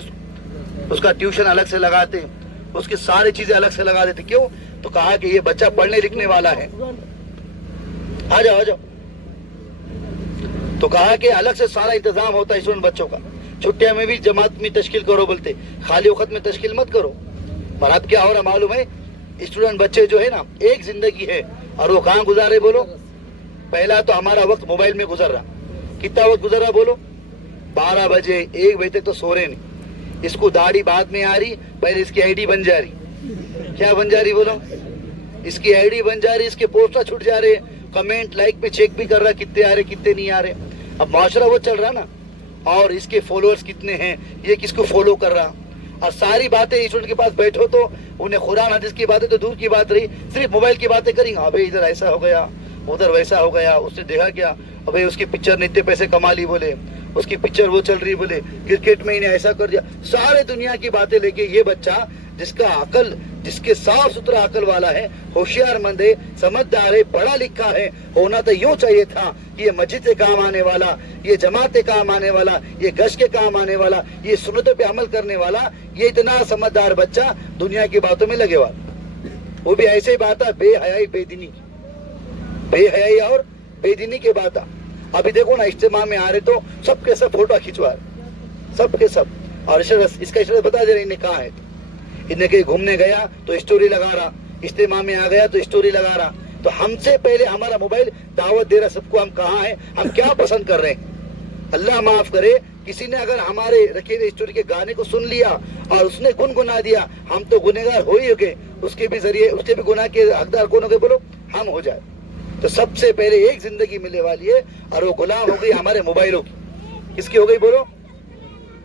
उसका ट्यूशन अलग से लगाते, उसकी सारी चीजें अलग से लगा देते। क्यों? तो कहा कि ये बच्चा पढ़ने लिखने वाला है, आ जाओ आ जाओ। तो कहा कि अलग से सारा इंतजाम होता है स्टूडेंट बच्चों का। छुट्टियां में भी जमात में तश्कील करो बोलते, खाली वक्त में तश्कील मत करो। पर अब क्या हो रहा मालूम है? स्टूडेंट बच्चे जो है ना, एक जिंदगी है और वो कहाँ गुजारे बोलो? पहला तो हमारा वक्त मोबाइल में गुजर रहा। कितना वक्त गुजर रहा बोलो? 12 बजे 1 बजे तक तो सो रहे नहीं। इसको दाढ़ी बाद में आ रही, पहले इसकी आईडी बन जा रही। क्या बन जा रही बोलो? इसकी आईडी बन जा रही, इसके पोस्टर छूट जा रहे, कमेंट लाइक पे चेक भी कर रहा कितने आ रहे कितने नहीं आ रहे। अब माशरा वो चल रहा ना, और इसके फॉलोअर्स कितने हैं, ये किसको फॉलो कर रहा, और सारी बातें स्टूडेंट के पास बैठो तो उन्हें कुरान हदीस की बातें तो दूर की बात रही, सिर्फ मोबाइल की बातें करेंगे। अबे इधर ऐसा हो गया, उधर वैसा हो गया, उसने देखा क्या, अबे उसकी पिक्चर ने इतने पैसे कमा ली बोले, उसकी पिक्चर वो चल रही बोले, क्रिकेट में इन्हें ऐसा कर दिया। सारे दुनिया की बातें लेके ये बच्चा जिसका अकल, जिसके साफ सुथरा अकल वाला है, होशियारमंद है, समझदार है, पढ़ा लिखा है, होना तो यूं चाहिए था कि ये मस्जिद के काम आने वाला, ये जमात के काम आने वाला, ये गश के काम आने वाला, ये सुन्नतों पे अमल करने वाला, ये इतना समझदार बच्चा दुनिया की बातों में लगे वाला। वो भी ऐसे ही बात है, बेहयाई बेदीनी, बेहयाई और बेदीनी की बात। अभी देखो ना इज्तिमा में आ रहे तो सबके सब फोटो खिंचवा रहे, सबके सब। और इसका इशारा बता दे रहे इन्हें कहाँ है। इन्हें कहीं घूमने गया तो स्टोरी लगा रहा, इज्तिमा में आ गया तो स्टोरी लगा रहा। तो हमसे पहले हमारा मोबाइल दावत दे रहा सबको, हम कहाँ हैं, हम क्या पसंद कर रहे हैं। अल्लाह माफ करे, किसी ने अगर हमारे रखे हुए स्टोरी के गाने को सुन लिया और उसने गुनगुना दिया, हम तो गुनहगार हो ही गए, उसके भी जरिए उसके भी गुनाह के हकदार कौन हो गए बोलो? हम हो जाए। तो सबसे पहले एक जिंदगी मिलने वाली है और वो गुलाम हो गई हमारे मोबाइलों की। किसकी हो गई बोलो?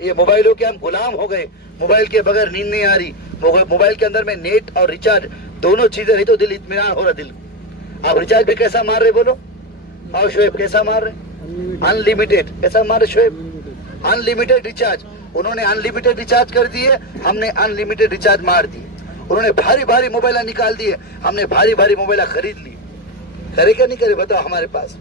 ये मोबाइलों के हम गुलाम हो गए। मोबाइल के बगैर नींद नहीं आ रही, मोबाइल के अंदर में नेट और रिचार्ज दोनों चीजें रही तो दिल इत्मीनान हो रहा दिल। आप रिचार्ज भी कैसा मार रहे बोलो? और शोएब कैसा मार रहे? अनलिमिटेड कैसा मार रहे शोएब? Unlimited recharge. उन्होंने अनलिमिटेड रिचार्ज कर दिए, हमने अनलिमिटेड रिचार्ज मार दिए। उन्होंने भारी भारी मोबाइल निकाल दिए, हमने भारी भारी मोबाइल खरीद लिए। करे क्या नहीं करे बताओ? हमारे पास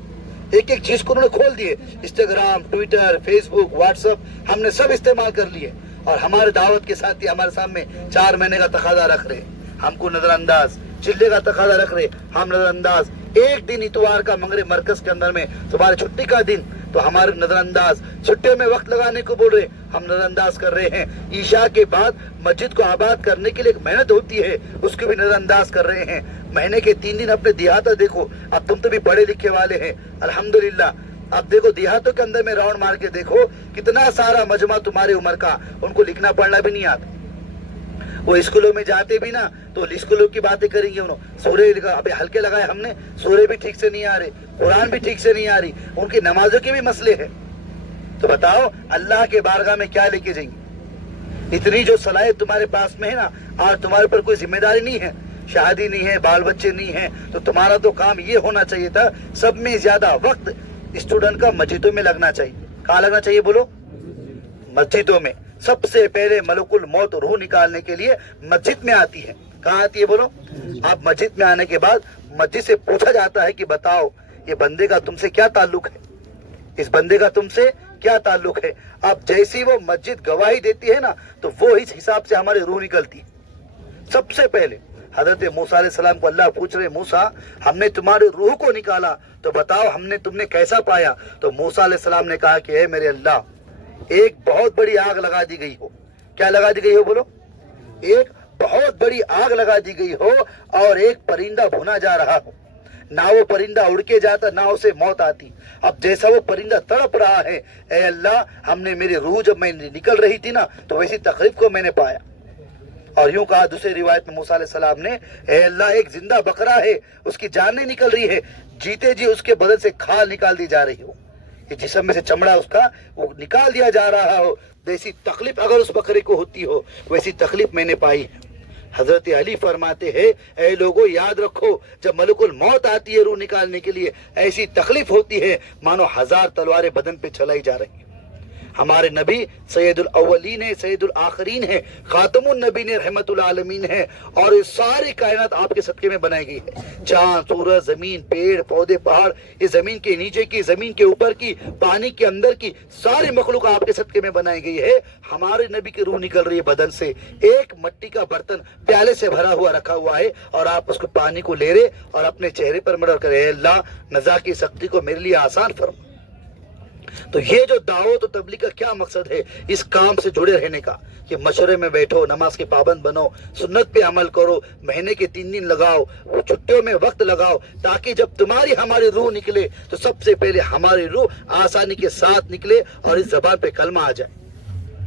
एक एक चीज को उन्होंने खोल दिए, इंस्टाग्राम, ट्विटर, फेसबुक, व्हाट्सएप, हमने सब इस्तेमाल कर लिए। और हमारे दावत के साथ ही हमारे सामने 4 महीने का तकाजा रख रहे, हमको नजरअंदाज, चिल्ले का तकाजा रख रहे, हम नजरअंदाज। एक दिन इतवार का मगरिब मरकज के अंदर में तुम्हारे छुट्टी का दिन तो हमारे नजरअंदाज, छुट्टियों में वक्त लगाने को बोल रहे, हम नजरअंदाज कर रहे हैं। ईशा के बाद मस्जिद को आबाद करने के लिए एक मेहनत होती है, उसको भी नजरअंदाज कर रहे हैं। महीने के 3 दिन अपने देहात देखो। अब तुम तो भी पढ़े लिखे वाले हैं अल्हम्दुलिल्लाह। अब देखो देहातों के अंदर में राउंड मार के देखो, कितना सारा मजमा तुम्हारे उम्र का, उनको लिखना पढ़ना भी नहीं आता। वो स्कूलों में जाते भी ना तो स्कूलों की बातें करेंगे। उन्होंने सूर्य अभी हल्के लगाए हमने, सूर्य भी ठीक से नहीं आ रहे, कुरान भी ठीक से नहीं आ रही, उनकी नमाजों के भी मसले हैं। तो बताओ अल्लाह के बारगाह में क्या लेके जाएंगे? इतनी जो सलाहियत तुम्हारे पास में है ना, और तुम्हारे ऊपर कोई जिम्मेदारी नहीं है, शादी नहीं है, बाल बच्चे नहीं है, तो तुम्हारा तो काम ये होना चाहिए था, सब में ज्यादा वक्त स्टूडेंट का मस्जिदों में लगना चाहिए। कहाँ लगना चाहिए बोलो? मस्जिदों में। सबसे पहले मलकुल मौत रूह निकालने के लिए मस्जिद में आती है। कहाँ आती है बोलो? आप मस्जिद में आने के बाद मस्जिद से पूछा जाता है कि बताओ ये बंदे का तुमसे क्या ताल्लुक है, इस बंदे का तुमसे क्या ताल्लुक है। अब जैसी वो मस्जिद गवाही देती है ना, तो वो इस हिसाब से हमारी रूह निकलती है। सबसे पहले हजरत मूसा अलैहिस्सलाम को अल्लाह पूछ रहे, मूसा हमने तुम्हारी रूह को निकाला तो बताओ हमने तुमने कैसा पाया? तो मूसा अलैहिस्सलाम ने कहा कि हे मेरे अल्लाह, एक बहुत बड़ी आग लगा दी गई हो। क्या लगा दी गई हो बोलो? एक بہت بڑی آگ لگا دی گئی ہو اور ایک پرندہ بھونا جا رہا ہو، نہ وہ پرندہ اڑ کے جاتا نہ اسے موت آتی، اب جیسا وہ پرندہ تڑپ رہا ہے، اے اللہ ہم نے میری روح جب میں نکل رہی تھی نا تو ویسی تکلیف کو میں نے پایا۔ اور یوں کہا دوسری روایت میں موسیٰ علیہ السلام نے، اے اللہ ایک زندہ بکرا ہے، اس کی جان نہیں نکل رہی ہے، جیتے جی اس کے بدن سے کھال نکال دی جا رہی ہو، یہ جسم میں سے چمڑا اس کا وہ نکال دیا جا رہا ہو، ویسی تکلیف اگر اس بکرے کو ہوتی ہو ویسی تکلیف میں نے پائی ہے۔ حضرت علی فرماتے ہیں، اے لوگوں یاد رکھو جب ملک الموت آتی ہے روح نکالنے کے لیے ایسی تکلیف ہوتی ہے مانو 1000 تلواریں بدن پہ چلائی جا رہی ہیں۔ ہمارے نبی سید الاولین ہے، سید الآخرین ہے، خاتم النبین رحمت العالمین ہے، اور یہ ساری کائنات آپ کے صدقے میں بنائی گئی ہے۔ چاند، سورج، زمین، پیڑ پودے، پہاڑ، یہ زمین کے نیچے کی، زمین کے اوپر کی، پانی کے اندر کی ساری مخلوق آپ کے صدقے میں بنائی گئی ہے۔ ہمارے نبی کی روح نکل رہی ہے بدن سے، ایک مٹی کا برتن پیالے سے بھرا ہوا رکھا ہوا ہے اور آپ اس کو پانی کو لے رہے اور اپنے چہرے پر مڑ کر، اے اللہ نزا کی سختی کو میرے لیے آسان فرما۔ تو یہ جو دعوت و تبلیغ کا کیا مقصد ہے؟ اس کام سے جڑے رہنے کا کہ مشورے میں بیٹھو، نماز کے پابند بنو، سنت پہ عمل کرو، مہینے کے 3 دن لگاؤ، چھٹیوں میں وقت لگاؤ، تاکہ جب تمہاری ہماری روح نکلے تو سب سے پہلے ہماری روح آسانی کے ساتھ نکلے اور اس زبان پہ کلمہ آ جائے،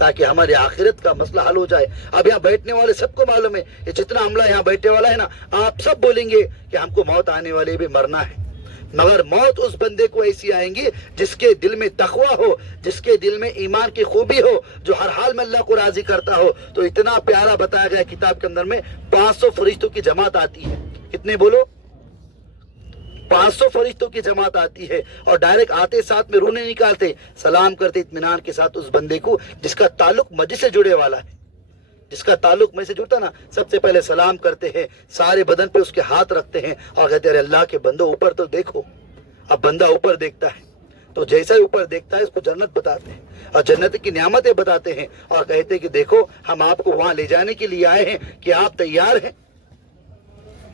تاکہ ہماری آخرت کا مسئلہ حل ہو جائے۔ اب یہاں بیٹھنے والے سب کو معلوم ہے، یہ جتنا عملہ یہاں بیٹھنے والا ہے نا، آپ سب بولیں گے کہ ہم کو موت آنے والی بھی مرنا ہے، مگر موت اس بندے کو ایسی آئیں گی جس کے دل میں تقوی ہو، جس کے دل میں ایمان کی خوبی ہو، جو ہر حال میں اللہ کو راضی کرتا ہو۔ تو اتنا پیارا بتایا گیا کتاب کے اندر میں 500 فرشتوں کی جماعت آتی ہے، کتنے بولو؟ 500 فرشتوں کی جماعت آتی ہے اور ڈائریکٹ آتے ساتھ میں روح نہیں نکالتے، سلام کرتے اطمینان کے ساتھ اس بندے کو جس کا تعلق مسجد سے جڑے والا ہے، جس کا تعلق میں سے جڑتا نا، سب سے پہلے سلام کرتے ہیں، سارے بدن پہ اس کے ہاتھ رکھتے ہیں اور کہتے ہیں اللہ کے بندو اوپر تو دیکھو۔ اب بندہ اوپر دیکھتا ہے تو جیسا ہی اوپر دیکھتا ہے اس کو جنت بتاتے ہیں اور جنت کی نعمتیں بتاتے ہیں اور کہتے ہیں کہ دیکھو ہم آپ کو وہاں لے جانے کے لیے آئے ہیں کہ آپ تیار ہیں۔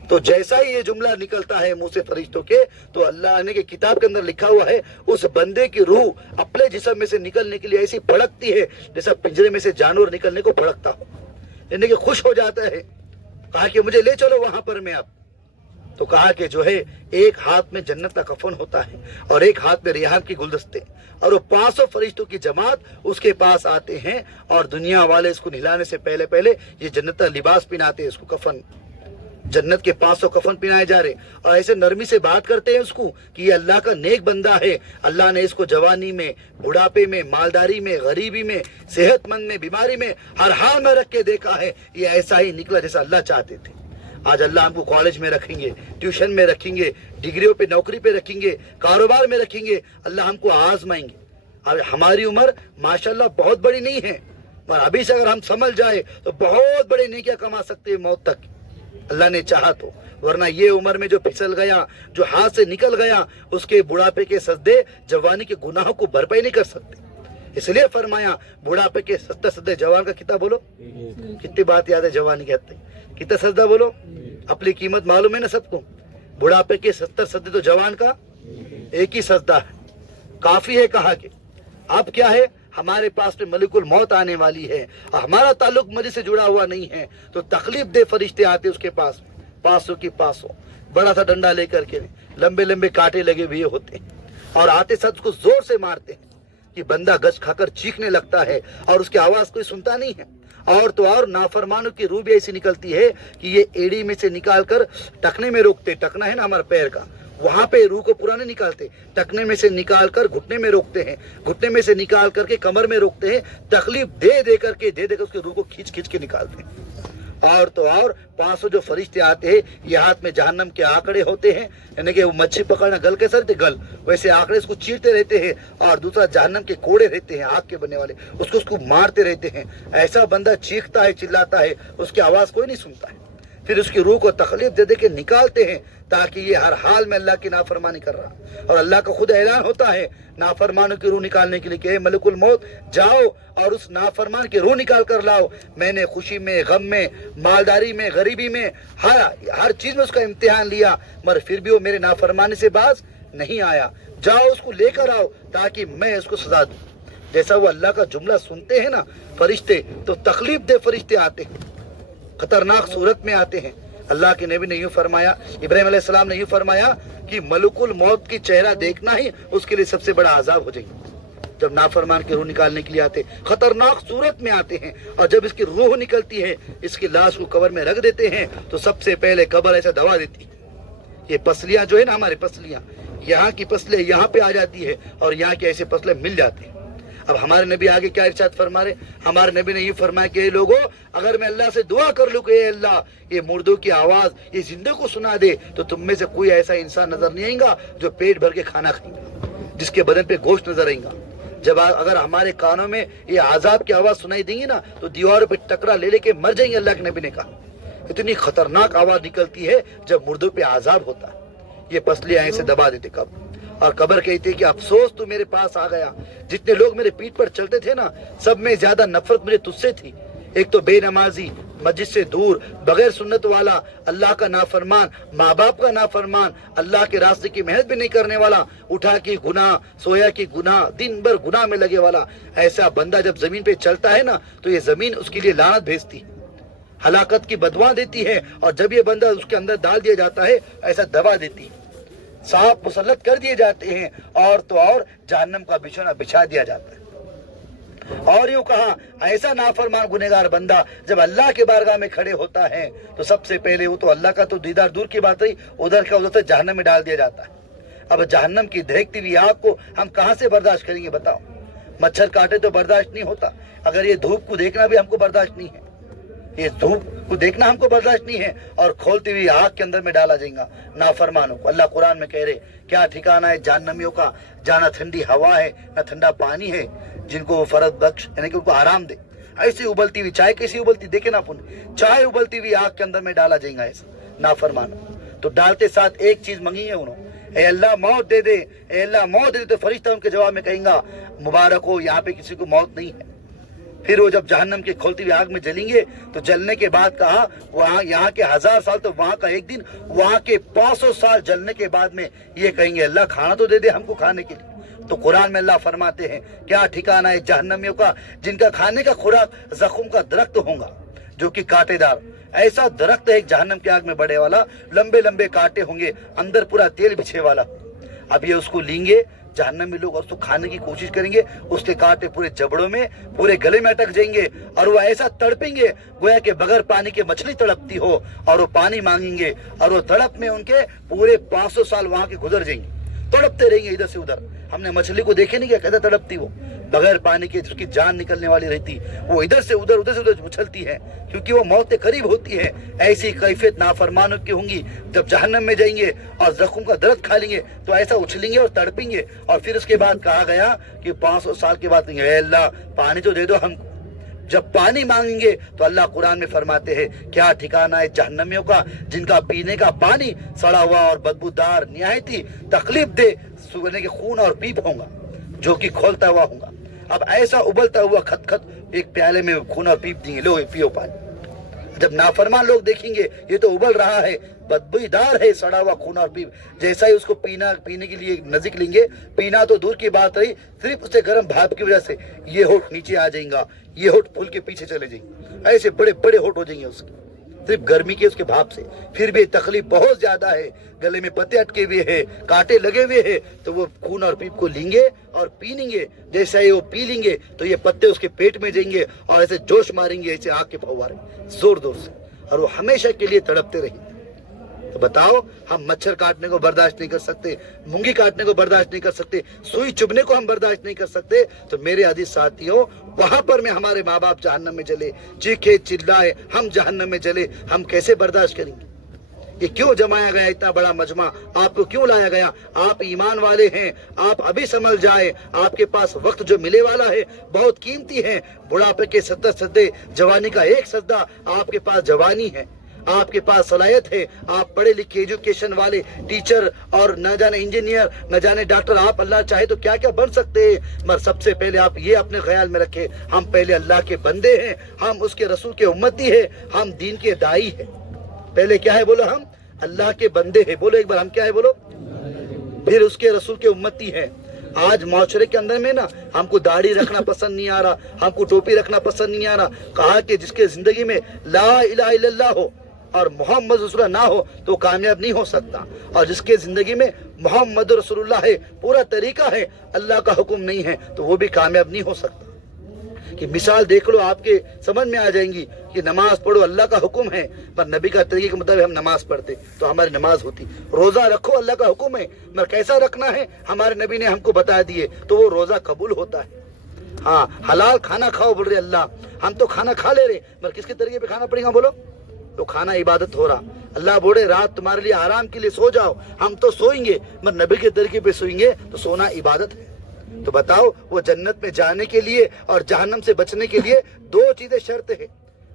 تو جیسا ہی یہ جملہ نکلتا ہے منہ سے فرشتوں کے تو اللہ نے کہ کتاب کے اندر لکھا ہوا ہے اس بندے کی روح اپنے جسم میں سے نکلنے کے لیے ایسی بھڑکتی ہے جیسا پنجرے میں سے جانور نکلنے کو بھڑکتا ہو، یعنی کہ خوش ہو جاتا ہے۔ کہا کہ مجھے لے چلو وہاں پر میں اب، تو کہا کہ جو ہے ایک ہاتھ میں جنت کا کفن ہوتا ہے اور ایک ہاتھ میں ریحان کی گلدستے، اور وہ 500 فرشتوں کی جماعت اس کے پاس آتے ہیں اور دنیا والے اس کو نہلانے سے پہلے یہ جنت کا لباس پہناتے ہیں، اس کو کفن، جنت کے 500 کفن پہنائے جا رہے اور ایسے نرمی سے بات کرتے ہیں اس کو کہ یہ اللہ کا نیک بندہ ہے، اللہ نے اس کو جوانی میں، بڑھاپے میں، مالداری میں، غریبی میں، صحت مند میں، بیماری میں، ہر حال میں رکھ کے دیکھا ہے، یہ ایسا ہی نکلا جیسا اللہ چاہتے تھے۔ آج اللہ ہم کو کالج میں رکھیں گے، ٹیوشن میں رکھیں گے، ڈگریوں پہ نوکری پہ رکھیں گے، کاروبار میں رکھیں گے، اللہ ہم کو آزمائیں گے۔ اب ہماری عمر ماشاءاللہ بہت بڑی نہیں ہے، اور ابھی سے اگر ہم سنبھل جائے تو بہت بڑے نیکیاں کما سکتے ہیں موت تک، اللہ نے چاہا تو، ورنہ یہ عمر میں جو پھسل گیا، جو ہاتھ سے نکل گیا، اس کے بڑھاپے کے سجدے جوانی کے گناہوں کو بھرپائی نہیں کر سکتے۔ اس لیے فرمایا بڑھاپے کے 70 سجدے جوان کا کتنا بولو، کتنی بات یاد ہے جوانی کے حد تک، کتنا سجدہ بولو، اپنی قیمت معلوم ہے نا سب کو، بڑھاپے کے 70 سجدے تو جوان کا ایک ہی سجدہ ہے، کافی ہے۔ کہا کہ اب کیا ہے، ہمارے پاس میں ملک الموت آنے والی ہے اور ہمارا تعلق مسجد سے جڑا ہوا نہیں ہے، تو تکلیف دہ فرشتے آتے اس کے پاس 500 کی 500 بڑا سا ڈنڈا لے کر کے، لمبے لمبے کانٹے لگے ہوئے ہوتے ہیں اور آتے ساتھ اس کو زور سے مارتے ہیں کہ بندہ گچ کھا کر چیخنے لگتا ہے اور اس کی آواز کوئی سنتا نہیں ہے۔ اور تو اور نافرمانوں کی روح بھی ایسی نکلتی ہے کہ یہ ایڑی میں سے نکال کر ٹکنے میں روکتے، ٹکنا ہے نا ہمارا پیر کا، وہاں پہ روح کو پورا نہیں نکالتے، ٹکنے میں سے نکال کر گھٹنے میں روکتے ہیں، گھٹنے میں سے نکال کر کے کمر میں روکتے ہیں، تکلیف دے کر اس کی روح کو کھینچ کے نکالتے ہیں۔ اور تو اور 500 جو فرشتے آتے ہیں یہ ہاتھ میں جہنم کے آکڑے ہوتے ہیں، یعنی کہ وہ مچھلی پکڑنا گل کے سر تھے گل، ویسے آکڑے اس کو چیرتے رہتے ہیں، اور دوسرا جہنم کے کوڑے رہتے ہیں آگ کے بننے والے، اس کو مارتے رہتے ہیں۔ ایسا بندہ چیختا ہے، چلاتا ہے، اس کی آواز کوئی نہیں سنتا ہے، پھر اس کی روح کو تکلیف دے کے نکالتے ہیں تاکہ یہ ہر حال میں اللہ کی نافرمانی کر رہا، اور اللہ کا خود اعلان ہوتا ہے نافرمانوں کی روح نکالنے کے لیے کہ اے ملک الموت جاؤ اور اس نافرمان کی روح نکال کر لاؤ، میں نے خوشی میں، غم میں، مالداری میں، غریبی میں، ہر چیز میں اس کا امتحان لیا، مگر پھر بھی وہ میرے نافرمانی سے باز نہیں آیا، جاؤ اس کو لے کر آؤ تاکہ میں اس کو سزا دوں۔ جیسا وہ اللہ کا جملہ سنتے ہیں نا فرشتے تو تکلیف دہ فرشتے آتے ہیں، खतरनाक सूरत में आते हैं। अल्लाह के नबी ने यूं फरमाया, इब्राहिम अलैहिस्सलाम ने यूं फरमाया कि मलकुल मौत की चेहरा देखना ही उसके लिए सबसे बड़ा अजाब हो जाएगा। जब नाफरमान की रूह निकालने के लिए आते, खतरनाक सूरत में आते हैं, और जब इसकी रूह निकलती है, इसकी लाश को कब्र में रख देते हैं, तो सबसे पहले कब्र ऐसा दबा देती है। ये पसलियां जो है ना, हमारी पसलियां, यहाँ की पसलियां यहाँ पे आ जाती है और यहाँ के ऐसे पसले मिल जाते हैं। अब हमारे नबी आगे क्या इरशाद फरमा रहे, हमारे नबी ने ये फरमाया कि लोगों, अगर मैं अल्लाह से दुआ कर लूं कि अल्लाह ये मुर्दों की आवाज ये जिंदों को सुना दे, तो तुम में से कोई ऐसा इंसान नजर नहीं आएगा जो पेट भर के खाना खाएगा, जिसके बदन पे गोश्त नजर आएगा। जब अगर हमारे कानों में ये आजाब की आवाज सुनाई देंगी ना, तो दीवारों पे टकरा ले लेके मर जाएंगे। अल्लाह के नबी ने कहा इतनी खतरनाक आवाज निकलती है जब मुर्दों पे आजाब होता है। ये पसलियां ऐसे दबा देते कब्र, और कब्र कहती है कि अफसोस तू मेरे पास आ गया। जितने लोग मेरे पीठ पर चलते थे ना, सब में ज्यादा नफरत मुझे तुझसे थी। एक तो बेनमाजी, मस्जिद से दूर, बगैर सुन्नत वाला, अल्लाह का नाफरमान, माँ बाप का नाफरमान, अल्लाह के रास्ते की मेहनत भी नहीं करने वाला, उठा की गुनाह, सोया की गुनाह, दिन भर गुनाह में लगे वाला ऐसा बंदा जब जमीन पे चलता है ना, तो ये जमीन उसके लिए लानत भेजती, हलाकत की बदवा देती है। और जब ये बंदा उसके अंदर डाल दिया जाता है, ऐसा दबा देती है, सांप मुसल्लत कर दिए जाते हैं, और तो और जहन्नम का बिछौना बिछा दिया जाता है। और यूं कहा, ऐसा नाफरमान गुनहगार बंदा जब अल्लाह के बारगाह में खड़े होता है, तो सबसे पहले वो तो अल्लाह का तो दीदार दूर की बात रही, उधर से जहन्नम में डाल दिया जाता है। अब जहन्नम की दहकती हुई आग को हम कहां से बर्दाश्त करेंगे बताओ। मच्छर काटे तो बर्दाश्त नहीं होता, अगर ये धूप को देखना भी हमको बर्दाश्त नहीं है, ये धूप को देखना हमको बर्दाश्त नहीं है, और खोलती हुई आग के अंदर में डाला जाएगा नाफरमानों को। अल्लाह कुरान में कह रहे, क्या ठिकाना है जहन्नमियों का, जाना ठंडी हवा है ना ठंडा पानी है, जिनको वो फरज बख्श यानी कि उनको आराम दे। ऐसी उबलती हुई चाय, कैसी उबलती देखे ना अपन, चाय उबलती हुई आग के अंदर में डाला जाएगा ऐसा नाफरमानों। तो डालते साथ एक चीज मंगी है उन्होंने, ए अल्लाह मौत दे दे, ए अल्लाह मौत दे दे। तो फरिश्ता उनके जवाब में कहेगा, मुबारक हो, यहाँ पे किसी को मौत नहीं है। फिर वो जब जहन्नम के खोलती हुई आग में जलेंगे, तो जलने के बाद कहा, वहाँ यहाँ के 1000 साल तो वहाँ का एक दिन, वहाँ के 500 साल जलने के बाद में ये कहेंगे, अल्लाह खाना तो दे दे हमको खाने के लिए। तो कुरान में अल्लाह फरमाते हैं, क्या ठिकाना है जहन्नमियों का, जिनका खाने का खुराक जख्म का दरख्त होगा जो कि कांटेदार। ऐसा दरख्त है जहन्नम की आग में बढ़े वाला, लंबे लंबे कांटे होंगे, अंदर पूरा तेल बिछे वाला। अब ये उसको लेंगे, जहन्नम में लोग उसको खाने की कोशिश करेंगे, उसके कांटे पूरे जबड़ों में, पूरे गले में अटक जाएंगे, और वो ऐसा तड़पेंगे गोया के बगैर पानी के मछली तड़पती हो, और वो पानी मांगेंगे, और वो तड़प में उनके पूरे 500 साल वहां के गुजर जाएंगे, तड़पते रहेंगे इधर से उधर। हमने मछली को देखे नहीं क्या, कैसे तड़पती वो, बगैर पानी के जिसकी जान निकलने वाली रहती, वो इधर से उधर, उधर से उधर उछलती है, क्योंकि वो मौत के करीब होती है। ऐसी कैफियत नाफरमानों की होंगी जब जहन्नम में जाएंगे और जख्म का दर्द खा लेंगे, तो ऐसा उछलेंगे और तड़पेंगे। और फिर उसके बाद कहा गया कि 500 साल के बाद कहेंगे, अल्लाह पानी तो दे दो हमको। जब पानी मांगेंगे तो अल्लाह कुरान में फरमाते हैं, क्या ठिकाना है जहन्नमियों का, जिनका पीने का पानी सड़ा हुआ और बदबूदार निहायत ही तकलीफ दे सुबह के खून और पीप होगा, जो कि खोलता हुआ होगा। अब ऐसा उबलता हुआ खत एक प्याले में खून और पीप देंगे, लो पियो पानी। जब नाफरमान लोग देखेंगे ये तो उबल रहा है, बदबूदार है, सड़ा हुआ खून और पीप, जैसा ही उसको पीने के लिए नजदीक लेंगे, पीना तो दूर की बात रही, सिर्फ उससे गर्म भाप की वजह से ये होठ नीचे आ जाएगा, ये होठ फूल के पीछे चले जाएंगे, ऐसे बड़े बड़े होठ हो जाएंगे उसके, सिर्फ गर्मी के उसके भाप से। फिर भी तकलीफ बहुत ज्यादा है, गले में पत्ते अटके हुए हैं, कांटे लगे हुए हैं, तो वो खून और पीप को लेंगे और पी लेंगे। जैसा ही वो पी लेंगे तो ये पत्ते उसके पेट में जाएंगे और ऐसे जोश मारेंगे, ऐसे आग के फव्वारे जोर जोर से, और वो हमेशा के लिए तड़पते रहेंगे। तो बताओ, हम मच्छर काटने को बर्दाश्त नहीं कर सकते, मुंगी काटने को बर्दाश्त नहीं कर सकते, सुई चुभने को हम बर्दाश्त नहीं कर सकते, तो मेरे अजीज साथियों, वहां पर में हमारे माँ बाप जहन्नम में जले, चीखे चिल्लाए, हम जहन्नम में जले, हम कैसे बर्दाश्त करेंगे? ये क्यों जमाया गया इतना बड़ा मजमा, आपको क्यों लाया गया? आप ईमान वाले हैं, आप अभी समझ जाए, आपके पास वक्त जो मिले वाला है बहुत कीमती है। बुढ़ापे के 70 सजदे, जवानी का एक सजदा, आपके पास जवानी है, आपके पास सलाहियत है, आप पढ़े लिखे एजुकेशन वाले टीचर और न जाने इंजीनियर, न जाने डॉक्टर, आप अल्लाह चाहे तो क्या क्या बन सकते हैं। मगर सबसे पहले आप ये अपने ख्याल में रखें, हम पहले अल्लाह के बंदे हैं, हम उसके रसूल के उम्मती है, हम दीन के दाई है। पहले क्या है बोलो, हम अल्लाह के बंदे हैं, बोलो एक बार, हम क्या है बोलो, फिर उसके रसूल के उम्मती है। आज माशरे के अंदर में ना हमको दाढ़ी रखना पसंद नहीं आ रहा, हमको टोपी रखना पसंद नहीं आ रहा। कहा कि जिसके जिंदगी में ला इलाहा इल्लल्लाह हो और मोहम्मद रसूलुल्लाह ना हो तो कामयाब नहीं हो सकता, और जिसके जिंदगी में मोहम्मद रसूलुल्लाह है, पूरा तरीका है, अल्लाह का हुक्म नहीं है, तो वो भी कामयाब नहीं हो सकता। कि मिसाल देख लो, आपके समझ में आ जाएंगी कि नमाज पढ़ो अल्लाह का हुक्म है, पर नबी का तरीके के मुताबिक हम नमाज पढ़ते तो हमारी नमाज होती। रोजा रखो अल्लाह का हुक्म है, मगर कैसा रखना है हमारे नबी ने हमको बता दिए, तो वो रोजा कबूल होता है। हाँ, हलाल खाना खाओ बोल रहे अल्लाह, हम तो खाना खा ले रहे, मगर किसके तरीके पे खाना पड़ेगा बोलो? तो खाना इबादत हो रहा। अल्लाह बोले रात तुम्हारे लिए आराम के लिए सो जाओ, हम तो सोएंगे मगर नबी के तरीके पे सोएंगे, तो सोना इबादत है। तो बताओ, वो जन्नत में जाने के लिए और जहन्नम से बचने के लिए दो चीजें शर्त है,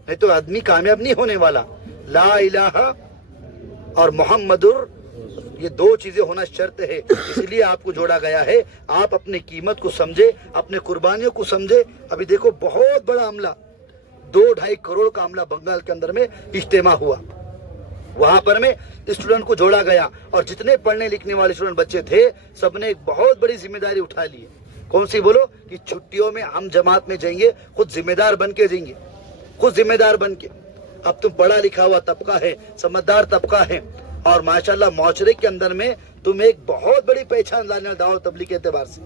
नहीं तो आदमी कामयाब नहीं होने वाला। ला इलाहा और मोहम्मदुर, ये दो चीजें होना शर्त है, इसलिए आपको जोड़ा गया है। आप अपने कीमत को समझे, अपने कुर्बानियों को समझे। अभी देखो बहुत बड़ा अमला, 2-2.5 करोड़ का अमला बंगाल के अंदर में इज्तिमा हुआ, वहां पर में स्टूडेंट को जोड़ा गया, और जितने पढ़ने लिखने वाले स्टूडेंट बच्चे थे सबने एक बहुत बड़ी जिम्मेदारी उठा ली। कौन सी बोलो? कि छुट्टियों में हम जमात में जाएंगे, खुद जिम्मेदार बन के जाएंगे, खुद जिम्मेदार बन के। अब तुम पढ़ा लिखा हुआ तबका है, समझदार तबका है, और माशाल्लाह माशरे के अंदर में तुम एक बहुत बड़ी पहचान लाने दावत तबलीग के एतबार से,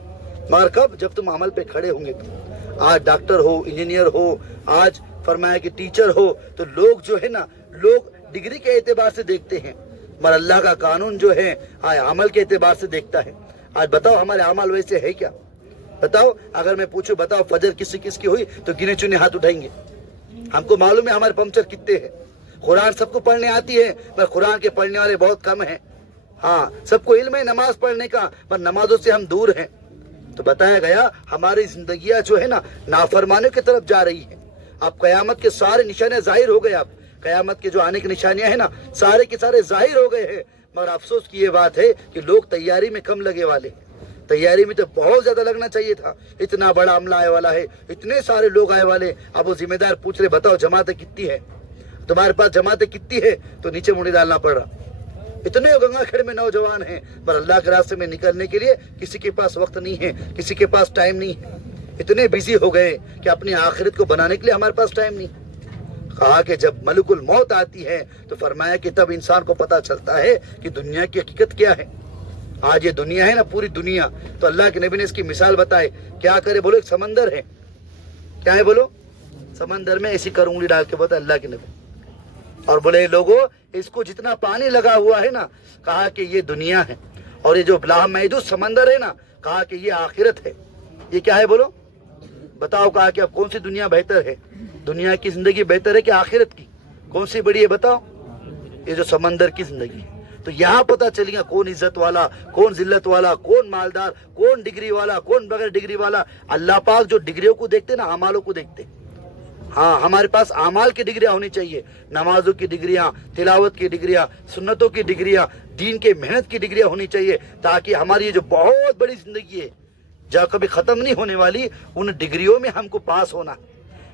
मगर कब? जब तुम अमल पे खड़े होंगे। तुम आज डॉक्टर हो, इंजीनियर हो, आज फरमाया कि टीचर हो, तो लोग जो है ना, लोग डिग्री के एतबार से देखते हैं, मगर अल्लाह का कानून जो है आज अमल के एतबार से देखता है। आज बताओ हमारे अमल वैसे है क्या? बताओ, अगर मैं पूछूं बताओ फजर किसी किसकी हुई, तो गिने चुने हाथ उठाएंगे। हमको मालूम है हमारे पंक्चर कितने हैं। कुरान सबको पढ़ने आती है, पर कुरान के पढ़ने वाले बहुत कम हैं। हाँ, सबको इल्म है नमाज पढ़ने का, पर नमाजों से हम दूर हैं। तो बताया गया हमारी जिंदगियां जो है ना नाफरमानियों की तरफ जा रही है। अब कयामत के सारे निशाने जाहिर हो गए, अब कयामत के जो आने की निशानियां है ना सारे के सारे जाहिर हो गए हैं, मगर अफसोस की ये बात है कि लोग तैयारी में कम लगे वाले हैं। तैयारी में तो बहुत ज्यादा लगना चाहिए था, इतना बड़ा अमला आने वाला है, इतने सारे लोग आए वाले। अब वो जिम्मेदार पूछ रहे बताओ जमातें कितनी है, तुम्हारे पास जमातें कितनी है, तो नीचे मुंडी डालना पड़ रहा। इतने गंगाखेड़ में नौजवान हैं, पर अल्लाह के रास्ते में निकलने के लिए किसी के पास वक्त नहीं है, किसी के पास टाइम नहीं है। इतने बिजी हो गए कि अपनी आखिरत को बनाने के लिए हमारे पास टाइम नहीं। कहा कि जब मलकुल मौत आती है तो फरमाया कि तब इंसान को पता चलता है कि दुनिया की हकीकत क्या है। आज ये दुनिया है ना, पूरी दुनिया, तो अल्लाह के नबी ने इसकी मिसाल बताए। क्या करे बोलो? एक समंदर है। क्या है बोलो? समंदर में ऐसी कर उंगली डाल के बता अल्लाह के नबी, और बोले लोगों इसको जितना पानी लगा हुआ है ना, कहा कि ये दुनिया है, और ये जो लामहदूद समंदर है ना, कहा कि ये आखिरत है। ये क्या है बोलो? बताओ। कहा कि अब कौन सी दुनिया बेहतर है? दुनिया की जिंदगी बेहतर है कि आखिरत की? कौन सी बड़ी है बताओ? ये जो समंदर की जिंदगी है। तो यहाँ पता चलेगा कौन इज्जत वाला, कौन जिल्लत वाला, कौन मालदार, कौन डिग्री वाला, कौन बगैर डिग्री वाला। अल्लाह पाक जो डिग्रियों को देखते ना, अमालों को देखते। हाँ, हमारे पास अमाल की डिग्रियां होनी चाहिए, नमाजों की डिग्रियां, तिलावत की डिग्रियां, सुन्नतों की डिग्रियां, दीन के मेहनत की डिग्रियां होनी चाहिए, ताकि हमारी ये जो बहुत बड़ी जिंदगी है जो कभी खत्म नहीं होने वाली, उन डिग्रियों में हमको पास होना।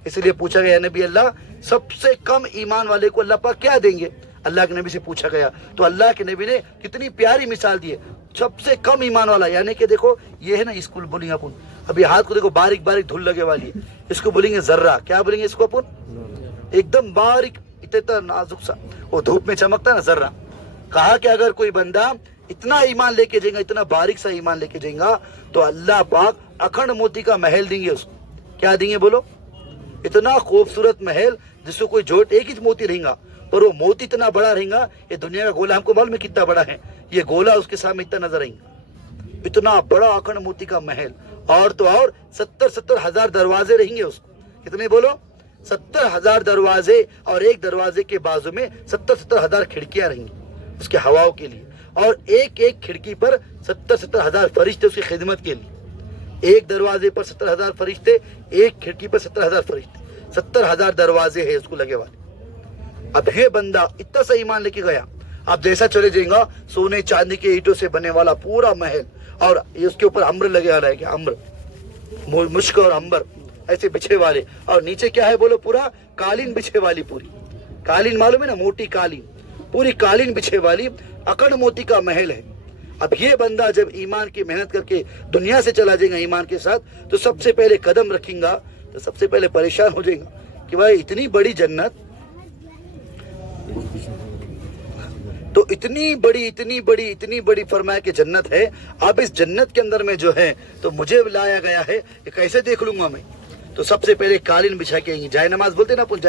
इसलिए पूछा गया नबी अल्लाह सबसे कम ईमान वाले को अल्लाह पाक क्या देंगे? अल्लाह के नबी से पूछा गया, तो अल्लाह के नबी ने कितनी प्यारी मिसाल दी है। सबसे कम ईमान वाला, यानी कि देखो ये है ना, स्कूल बोलेंगे अपन, अभी हाथ को देखो बारीक बारीक धूल लगे वाली है, इसको बोलेंगे जर्रा। क्या बोलेंगे इसको अपन? एकदम बारीक, इतना नाजुक सा, वो धूप में चमकता है ना, जर्रा। कहा कि अगर कोई बंदा इतना ईमान लेके जाएगा, इतना बारीक सा ईमान लेके जाएगा, तो अल्लाह पाक अखंड मोती का महल देंगे उसको। क्या देंगे बोलो? इतना खूबसूरत महल जिसको कोई जोड़, एक ही मोती रहेगा, पर वो मोती इतना बड़ा रहेगा, ये दुनिया का गोला हमको मालूम है कितना बड़ा है, ये गोला उसके सामने इतना नजर आएगा। इतना बड़ा अखंड मोती का महल, और तो और 70-70 हजार दरवाजे रहेंगे उसको। कितने बोलो? 70,000 दरवाजे, और एक दरवाजे के बाजू में 70-70 हजार खिड़कियां रहेंगी उसके हवाओं के लिए, और एक एक खिड़की पर 70-70 हजार फरिश्ते उसकी खिदमत के लिए। एक दरवाजे पर 70,000 फरिश्ते, एक खिड़की पर 70,000 फरिश्ते, 70,000 दरवाजे है उसको लगे वाले। अब ये बंदा इतना सा ईमान लेके गया, अब जैसा चले जाएगा सोने चांदी के ईंटों से बने वाला पूरा महल, और उसके ऊपर अम्र लगे वाला है, क्या अम्र, मुश्क और अंबर ऐसे बिछे वाले, और नीचे क्या है बोलो? पूरा कालीन बिछे वाली, पूरी कालीन, मालूम है ना, मोटी कालीन, पूरी कालीन बिछे वाली अखंड मोती का महल है। अब ये बंदा जब ईमान की मेहनत करके दुनिया से चला जाएगा ईमान के साथ, तो सबसे पहले कदम रखेगा तो सबसे पहले परेशान हो जाएगा कि भाई इतनी बड़ी जन्नत, तो इतनी बड़ी फरमाया कि जन्नत है। अब इस जन्नत के अंदर में जो है तो मुझे लाया गया है, ये कैसे देख लूंगा मैं? तो सबसे पहले कालीन बिछा के आएंगी, जाय नमाज बोलते ना अपन,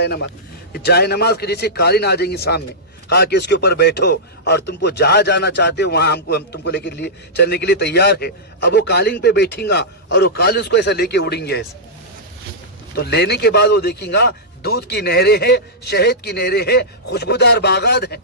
जाय नमाज के जैसे कालीन आ जाएंगी सामने, कहा कि इसके ऊपर बैठो और तुमको जहाँ जाना चाहते हो वहाँ हम तुमको लेके लिए चलने के लिए तैयार है। अब वो कालीन पे बैठेगा और वो कालीन उसको ऐसा लेके उड़ेंगे ऐसे। तो लेने के बाद वो देखेगा दूध की नहरें हैं, शहद की नहरें हैं, खुशबूदार बागात हैं,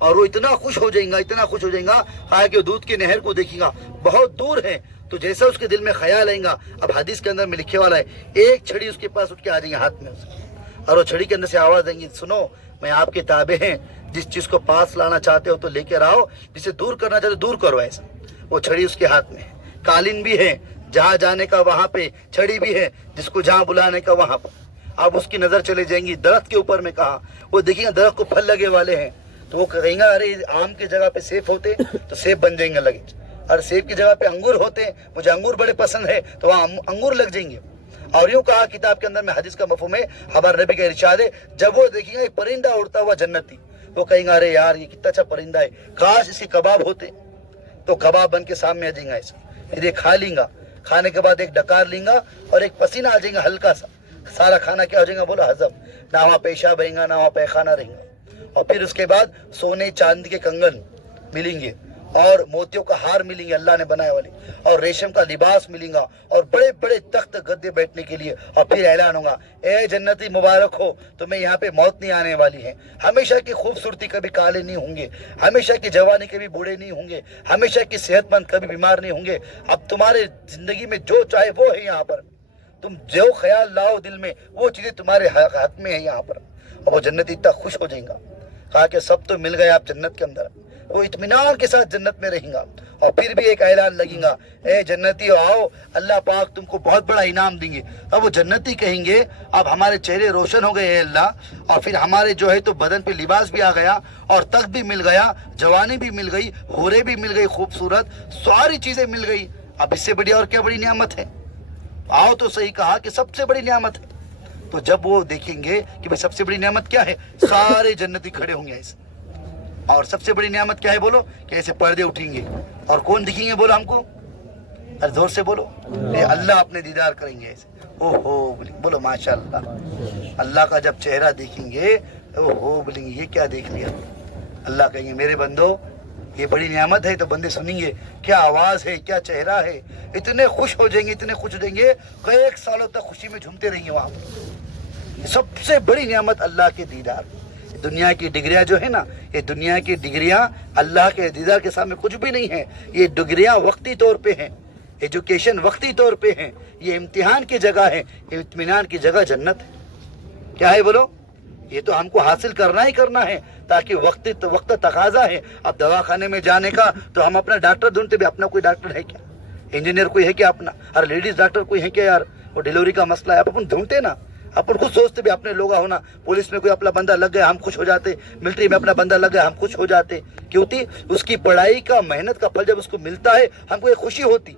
और वो इतना खुश हो जाएगा कहा कि दूध की नहर को देखेगा बहुत दूर है। तो जैसा उसके दिल में ख्याल आएगा, अब हदीस के अंदर में लिखे वाला है, एक छड़ी उसके पास उठ के आ जाएंगे हाथ में उसके, और वो छड़ी के अंदर से आवाज देंगी, सुनो मैं आपके ताबे हैं, जिस चीज को पास लाना चाहते हो तो लेकर आओ, जिसे दूर करना चाहते हो दूर करो। ऐसा वो छड़ी उसके हाथ में है, कालीन भी है, जहाँ जाने का वहां पे, छड़ी भी है, जिसको जहाँ बुलाने का वहां पर। अब उसकी नजर चले जाएंगी दरख्त के ऊपर में, कहा वो देखेंगे दरख्त को फल लगे वाले हैं, तो वो कहेंगे अरे आम की जगह पे सेब होते तो सेब बन जाएंगे लगे, और सेब की जगह पे अंगूर होते, मुझे अंगूर बड़े पसंद है तो वहाँ अंगूर लग जाएंगे। और यूं कहा किताब के अंदर में, हदीस का मफहूम है, हमारे नबी का इरशाद है, जब वो देखेंगे एक परिंदा उड़ता हुआ जन्नती, वो कहेंगे अरे यार ये कितना अच्छा परिंदा है, काश इसके कबाब होते, तो कबाब बन के सामने आ जाएगा ऐसा। फिर ये खा लेंगा, खाने के बाद एक डकार लेंगा और एक पसीना आ जाएगा हल्का सा, सारा खाना क्या हो जाएगा बोला हजम, ना वहाँ पेशाब रहेगा ना वहाँ पैखाना रहेगा। और फिर उसके बाद सोने चांदी के कंगन मिलेंगे और मोतियों का हार मिलेंगे अल्लाह ने बनाए वाले, और रेशम का लिबास मिलेगा और बड़े बड़े तख्त गद्दे बैठने के लिए। और फिर ऐलान होगा, ए जन्नती मुबारक हो, तुम्हें यहाँ पे मौत नहीं आने वाली है, हमेशा की खूबसूरती कभी काले नहीं होंगे, हमेशा की जवानी कभी बूढ़े नहीं होंगे, हमेशा की सेहतमंद कभी बीमार नहीं होंगे। अब तुम्हारे जिंदगी में जो चाहे वो है यहाँ पर, तुम जो ख्याल लाओ दिल में वो चीजें तुम्हारे हाथ में है यहाँ पर। और वो जन्नती इतना खुश हो जाएगा, कहा कि सब तो मिल गए आप जन्नत के अंदर, वो इत्मीनान के साथ जन्नत में रहेगा। और फिर भी एक ऐलान लगेगा, ए जन्नती आओ, अल्लाह पाक तुमको बहुत बड़ा इनाम देंगे। अब वो जन्नती कहेंगे अब हमारे चेहरे रोशन हो गए अल्लाह, और फिर हमारे जो है तो बदन पे लिबास भी आ गया और तख्त भी मिल गया, जवानी भी मिल गई, होरे भी मिल गई, खूबसूरत सारी चीजें मिल गई, अब इससे बड़ी और क्या बड़ी नियामत है? आओ तो सही कहा कि सबसे बड़ी नियामत है। तो जब वो देखेंगे कि भाई सबसे बड़ी नियामत क्या है, सारे जन्नती खड़े होंगे ऐसे, और सबसे बड़ी नियामत क्या है बोलो, कि ऐसे पर्दे उठेंगे और कौन दिखेंगे बोलो हमको, अरे जोर से बोलो, अल्लाह अपने दीदार करेंगे ऐसे, ओहो बोलो माशाअल्लाह। अल्लाह का जब चेहरा देखेंगे ओहो बोलेंगे ये क्या देख लिया। अल्लाह कहेंगे मेरे बंदो ये बड़ी नियामत है, तो बंदे सुनेंगे क्या आवाज है, क्या चेहरा है, इतने खुश हो जाएंगे, इतने खुश हो जाएंगे, कई सालों तक खुशी में झूमते रहेंगे वहां पर। सबसे बड़ी नियामत अल्लाह के दीदार। दुनिया की डिग्रियां जो है ना, ये दुनिया की डिग्रियां अल्लाह के दीदार के सामने कुछ भी नहीं है। ये डिग्रियां वक्ती तौर पे हैं, एजुकेशन वक्ती तौर पे है, ये इम्तिहान की जगह है, ये इत्मीनान की जगह जन्नत है। क्या है बोलो, ये तो हमको हासिल करना ही करना है, ताकि वक्त तकाजा है। अब दवाखाने में जाने का तो हम अपना डॉक्टर ढूंढते भी, अपना कोई डॉक्टर है क्या, इंजीनियर कोई है क्या अपना, और लेडीज डॉक्टर कोई है क्या यार, वो डिलीवरी का मसला है अपन ढूंढते ना, अपन खुद सोचते भी अपने लोग होना, पुलिस में कोई अपना बंदा लग गया हम खुश हो जाते, मिलिट्री में अपना बंदा लग गया हम खुश हो जाते, क्योंकि उसकी पढ़ाई का मेहनत का फल जब उसको मिलता है हमको एक खुशी होती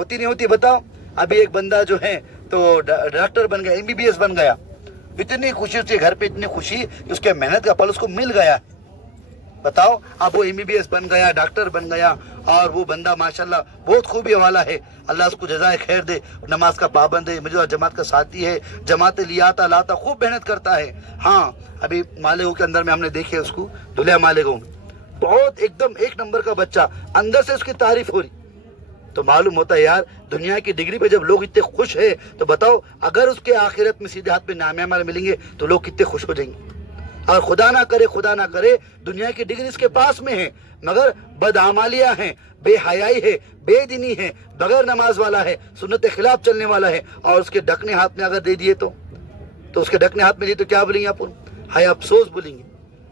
नहीं होती बताओ। अभी एक बंदा जो है तो डॉक्टर बन गया, MBBS बन गया, इतनी खुशी उसके घर पे, इतनी खुशी कि उसके मेहनत का फल उसको मिल गया, बताओ। अब वो MBBS बन गया, डॉक्टर बन गया, और वो बंदा माशाल्लाह बहुत खूबी वाला है, अल्लाह उसको जज़ाए खैर दे, नमाज का पाबंद है, मुझे जमात का साथी है, जमात लियाता लाता खूब मेहनत करता है। हाँ अभी मालेगांव के अंदर में हमने देखे उसको, धुलिया मालेगांव में, बहुत एकदम एक नंबर का बच्चा, अंदर से उसकी तारीफ हो रही। तो मालूम होता है यार दुनिया की डिग्री पे जब लोग इतने खुश है, तो बताओ अगर उसके आखिरत में सीधे हाथ पे नामे मिलेंगे तो लोग कितने खुश हो जाएंगे। और खुदा ना करे दुनिया की डिग्री इसके पास में है, मगर बदआमालियां हैं, बेहयाई है, बेदीनी है, बगैर नमाज वाला है, सुन्नत के खिलाफ चलने वाला है, और उसके ढकने हाथ में अगर दे दिए तो उसके ढकने हाथ में दिए तो क्या बोलेंगे अपन, हाय अफसोस बोलेंगे,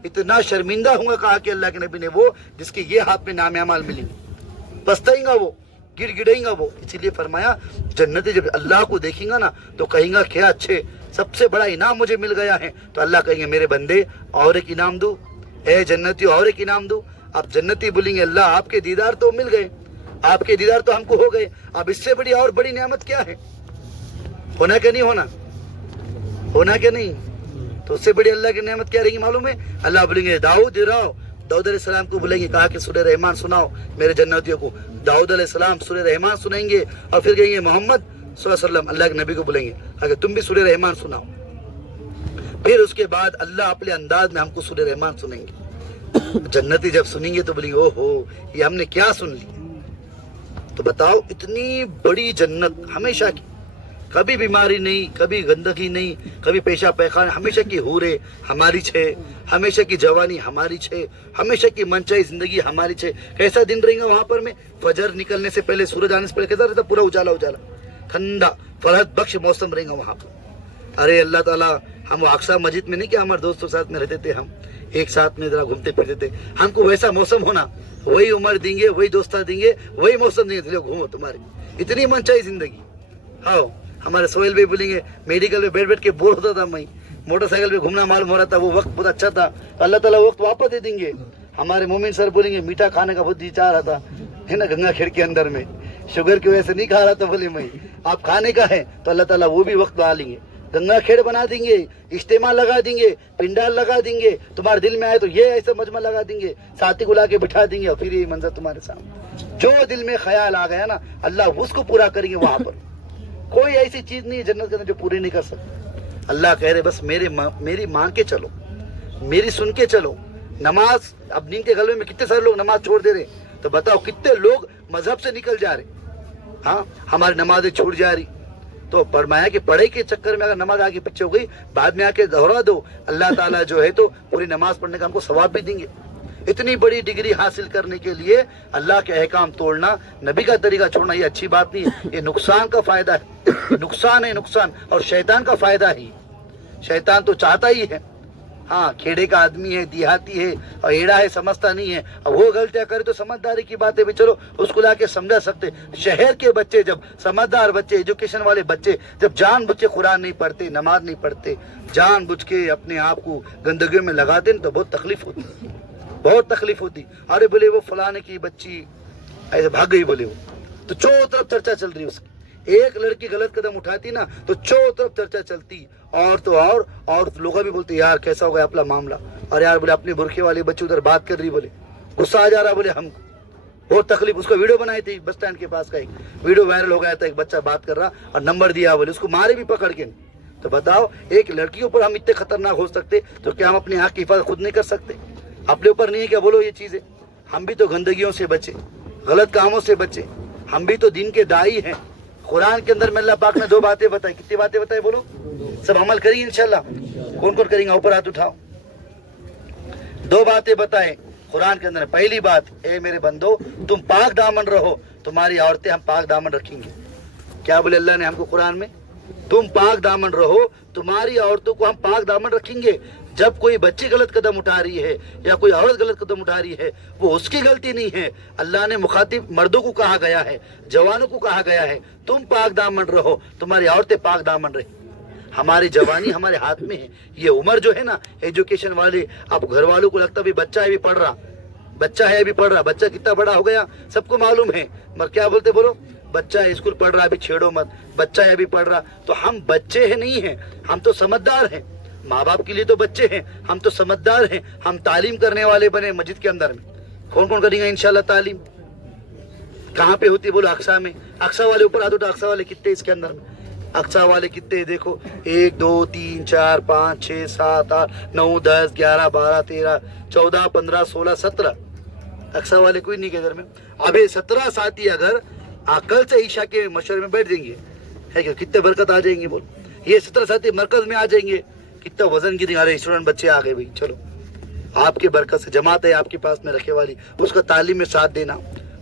इतना शर्मिंदा हुआ कहा कि अल्लाह के नबी ने, वो जिसके ये हाथ में नामे अमाल मिलेंगे, पछताएगा वो, गिड़गिड़ेगा वो। इसीलिए फरमाया जन्नती जब अल्लाह को देखेंगे ना तो कहेंगे क्या अच्छे, सबसे बड़ा इनाम मुझे मिल गया है। तो अल्लाह कहेंगे मेरे बंदे और एक इनाम दूं, ए जन्नती और एक इनाम दूं। आप जन्नती बोलेंगे अल्लाह आपके दीदार तो मिल गए, आपके दीदार तो हमको हो गए, अब इससे बड़ी और बड़ी नेमत क्या है? होना क्या नहीं होना, होना क्या नहीं? तो उससे बड़ी अल्लाह की नेमत क्या रहेगी मालूम है? अल्लाह बोलेंगे दाऊद अलैहिस्सलाम को बुलाएंगे, कहा कि सूरह रहमान सुनाओ मेरे जन्नतियों को। दाऊद अलैहिस्सलाम सूरह रहमान सुनाएंगे और फिर कहेंगे मोहम्मद सल्लल्लाहु अलैहि वसल्लम, अल्लाह के नबी को बुलाएंगे अगर तुम भी सूरह रहमान सुनाओ। फिर उसके बाद अल्लाह अपने अंदाज में हमको सूरह रहमान सुनेंगे। जन्नती जब सुनेंगे तो बोलेंगे ओहो ये हमने क्या सुन ली। तो बताओ इतनी बड़ी जन्नत हमेशा की, कभी बीमारी नहीं, कभी गंदगी नहीं, कभी पेशा पैखाना, हमेशा की हूरे हमारी छे, हमेशा की जवानी हमारी छे, हमेशा की मनचाही जिंदगी हमारी छे। कैसा दिन रहेगा वहां पर में? फजर निकलने से पहले, सूरज आने से पहले कैसा रहता? पूरा उजाला उजाला, ठंडा फरहत बख्श मौसम रहेगा वहां पर। अरे अल्लाह ताला, हम अक्सा मस्जिद में नहीं कि हमारे दोस्तों के साथ में रहते थे, हम एक साथ में जरा घूमते फिरते थे, हमको वैसा मौसम होना, वही उम्र देंगे, वही दोस्ता देंगे, वही मौसम देंगे, चलो घूमो तुम्हारी इतनी मनचाही जिंदगी। हाँ हमारे सोहेल भाई बोलेंगे मेडिकल में बैठ बैठ के बोर होता था, मैं मोटरसाइकिल पे घूमना मालूम हो रहा था, वो वक्त बहुत अच्छा था, अल्लाह ताला वक्त वापस दे देंगे। हमारे मोमिन सर बोलेंगे मीठा खाने का बहुत जी चाह रहा था, है ना, गंगा खेड़ के अंदर में शुगर की वजह से नहीं खा रहा था, बोले मैं आप खाने का है तो अल्लाह ताला वो भी वक्त बना लेंगे, गंगा खेड़ बना देंगे, इज्तिमा लगा देंगे, पिंडाल लगा देंगे, तुम्हारे दिल में आए तो ये ऐसा मजमा लगा देंगे, साथी को ला के बिठा देंगे और फिर ये मंजर तुम्हारे सामने। जो दिल में ख्याल आ गया ना अल्लाह उसको पूरा करेंगे वहां पर। कोई ऐसी चीज नहीं है जन्नत के अंदर जो पूरी नहीं कर सकती। अल्लाह कह रहे बस मेरी मान के चलो, मेरी सुन के चलो। नमाज, अब नींद के गलबे में कितने सारे लोग नमाज छोड़ दे रहे, तो बताओ कितने लोग मजहब से निकल जा रहे। हाँ हमारी नमाजें छूट जा रही, तो फरमाया कि पढ़ाई के चक्कर में अगर नमाज आगे पीछे हो गई बाद में आके दोहरा दो, अल्लाह ताला जो है तो पूरी नमाज पढ़ने का हमको सवाब भी देंगे। इतनी बड़ी डिग्री हासिल करने के लिए अल्लाह के अहकाम तोड़ना, नबी का तरीका छोड़ना ये अच्छी बात नहीं है, ये नुकसान का फायदा है, नुकसान है नुकसान, और शैतान का फायदा ही। शैतान तो चाहता ही है, हाँ खेड़े का आदमी है, देहाती है और एड़ा है, समझता नहीं है, और वो गलतियां करे तो समझदारी की बात है भी, चलो उसको लाके समझा सकते। शहर के बच्चे जब, समझदार बच्चे, एजुकेशन वाले बच्चे जब जानबूझ के कुरान नहीं पढ़ते, नमाज नहीं पढ़ते, जानबूझ के अपने आप को गंदगी में लगाते तो बहुत तकलीफ होती, बहुत तकलीफ होती। अरे बोले वो फलाने की बच्ची ऐसे भाग गई, बोले वो, तो चारों तरफ चर्चा चल रही उसकी। एक लड़की गलत कदम उठाती ना तो चारों तरफ चर्चा चलती, और तो और लोग भी बोलते यार कैसा हो गया अपना मामला, और यार बोले अपनी बुरखे वाली बच्ची उधर बात कर रही, बोले गुस्सा आ जा रहा, बोले हम बहुत तकलीफ। उसको वीडियो बनाई थी बस स्टैंड के पास का, एक वीडियो वायरल हो गया था, एक बच्चा बात कर रहा और नंबर दिया, बोले उसको मारे भी पकड़ के। तो बताओ एक लड़की ऊपर हम इतने खतरनाक हो सकते तो क्या हम अपने हक की हिफाजत खुद नहीं कर सकते? अपने ऊपर नहीं है क्या? बोलो ये चीजें, हम भी तो गंदगियों से बचे, गलत कामों से बचे, हम भी तो दिन के दाई हैं। कुरान के अंदर में अल्लाह पाक ने 2 बातें बताई, कितनी बातें बताई बोलो? सब अमल करेंगे इंशाल्लाह। कौन कौन करेंगे? ऊपर हाथ उठाओ। 2 बातें बताएं कुरान के अंदर। पहली बात, ए मेरे बंदो तुम पाक दामन रहो, तुम्हारी औरतें हम पाक दामन रखेंगे। क्या बोले अल्लाह ने हमको कुरान में? तुम पाक दामन रहो, तुम्हारी औरतों को हम पाक दामन रखेंगे। जब कोई बच्ची गलत कदम उठा रही है या कोई औरत गलत कदम उठा रही है, वो उसकी गलती नहीं है। अल्लाह ने मुखातिब मर्दों को कहा गया है, जवानों को कहा गया है तुम पाक दामन रहो, तुम्हारी औरतें पाक दामन रहे। हमारी जवानी हमारे हाथ में है। ये उम्र जो है ना, एजुकेशन वाले, आप घर वालों को लगता है बच्चा है भी पढ़ रहा, बच्चा है अभी पढ़ रहा, बच्चा कितना बड़ा हो गया सबको मालूम है, मगर क्या बोलते बोलो? बच्चा है स्कूल पढ़ रहा, अभी छेड़ो मत, बच्चा है अभी पढ़ रहा। तो हम बच्चे हैं नहीं हैं, हम तो समझदार हैं। माँ बाप के लिए तो बच्चे हैं, हम तो समझदार हैं। हम तालीम करने वाले बने मस्जिद के अंदर में। कौन कौन करेंगे इंशाल्लाह तालीम? कहाँ पे होती बोलो? अक्सा में। अक्सा वाले ऊपर हाथ उठा। अक्सा वाले कितने इसके अंदर में? अक्सा वाले कितने देखो? 1 2 3 4 5 6 7 8 9 10 11 12 13 14 15 16 17 अक्सा वाले कोई नहीं के इधर में। अबे 17 साथी अगर कल से ईशा के मशवरे में बैठ जाएंगे, है क्या? कितने बरकत आ जाएंगे बोल। ये 17 साथी मरकज में आ जाएंगे, कितना वजन गिरी। अरे स्टूडेंट बच्चे आ गए भाई, चलो आपके बरकत से जमात है आपके पास में रखे वाली, उसका तालीम में साथ देना,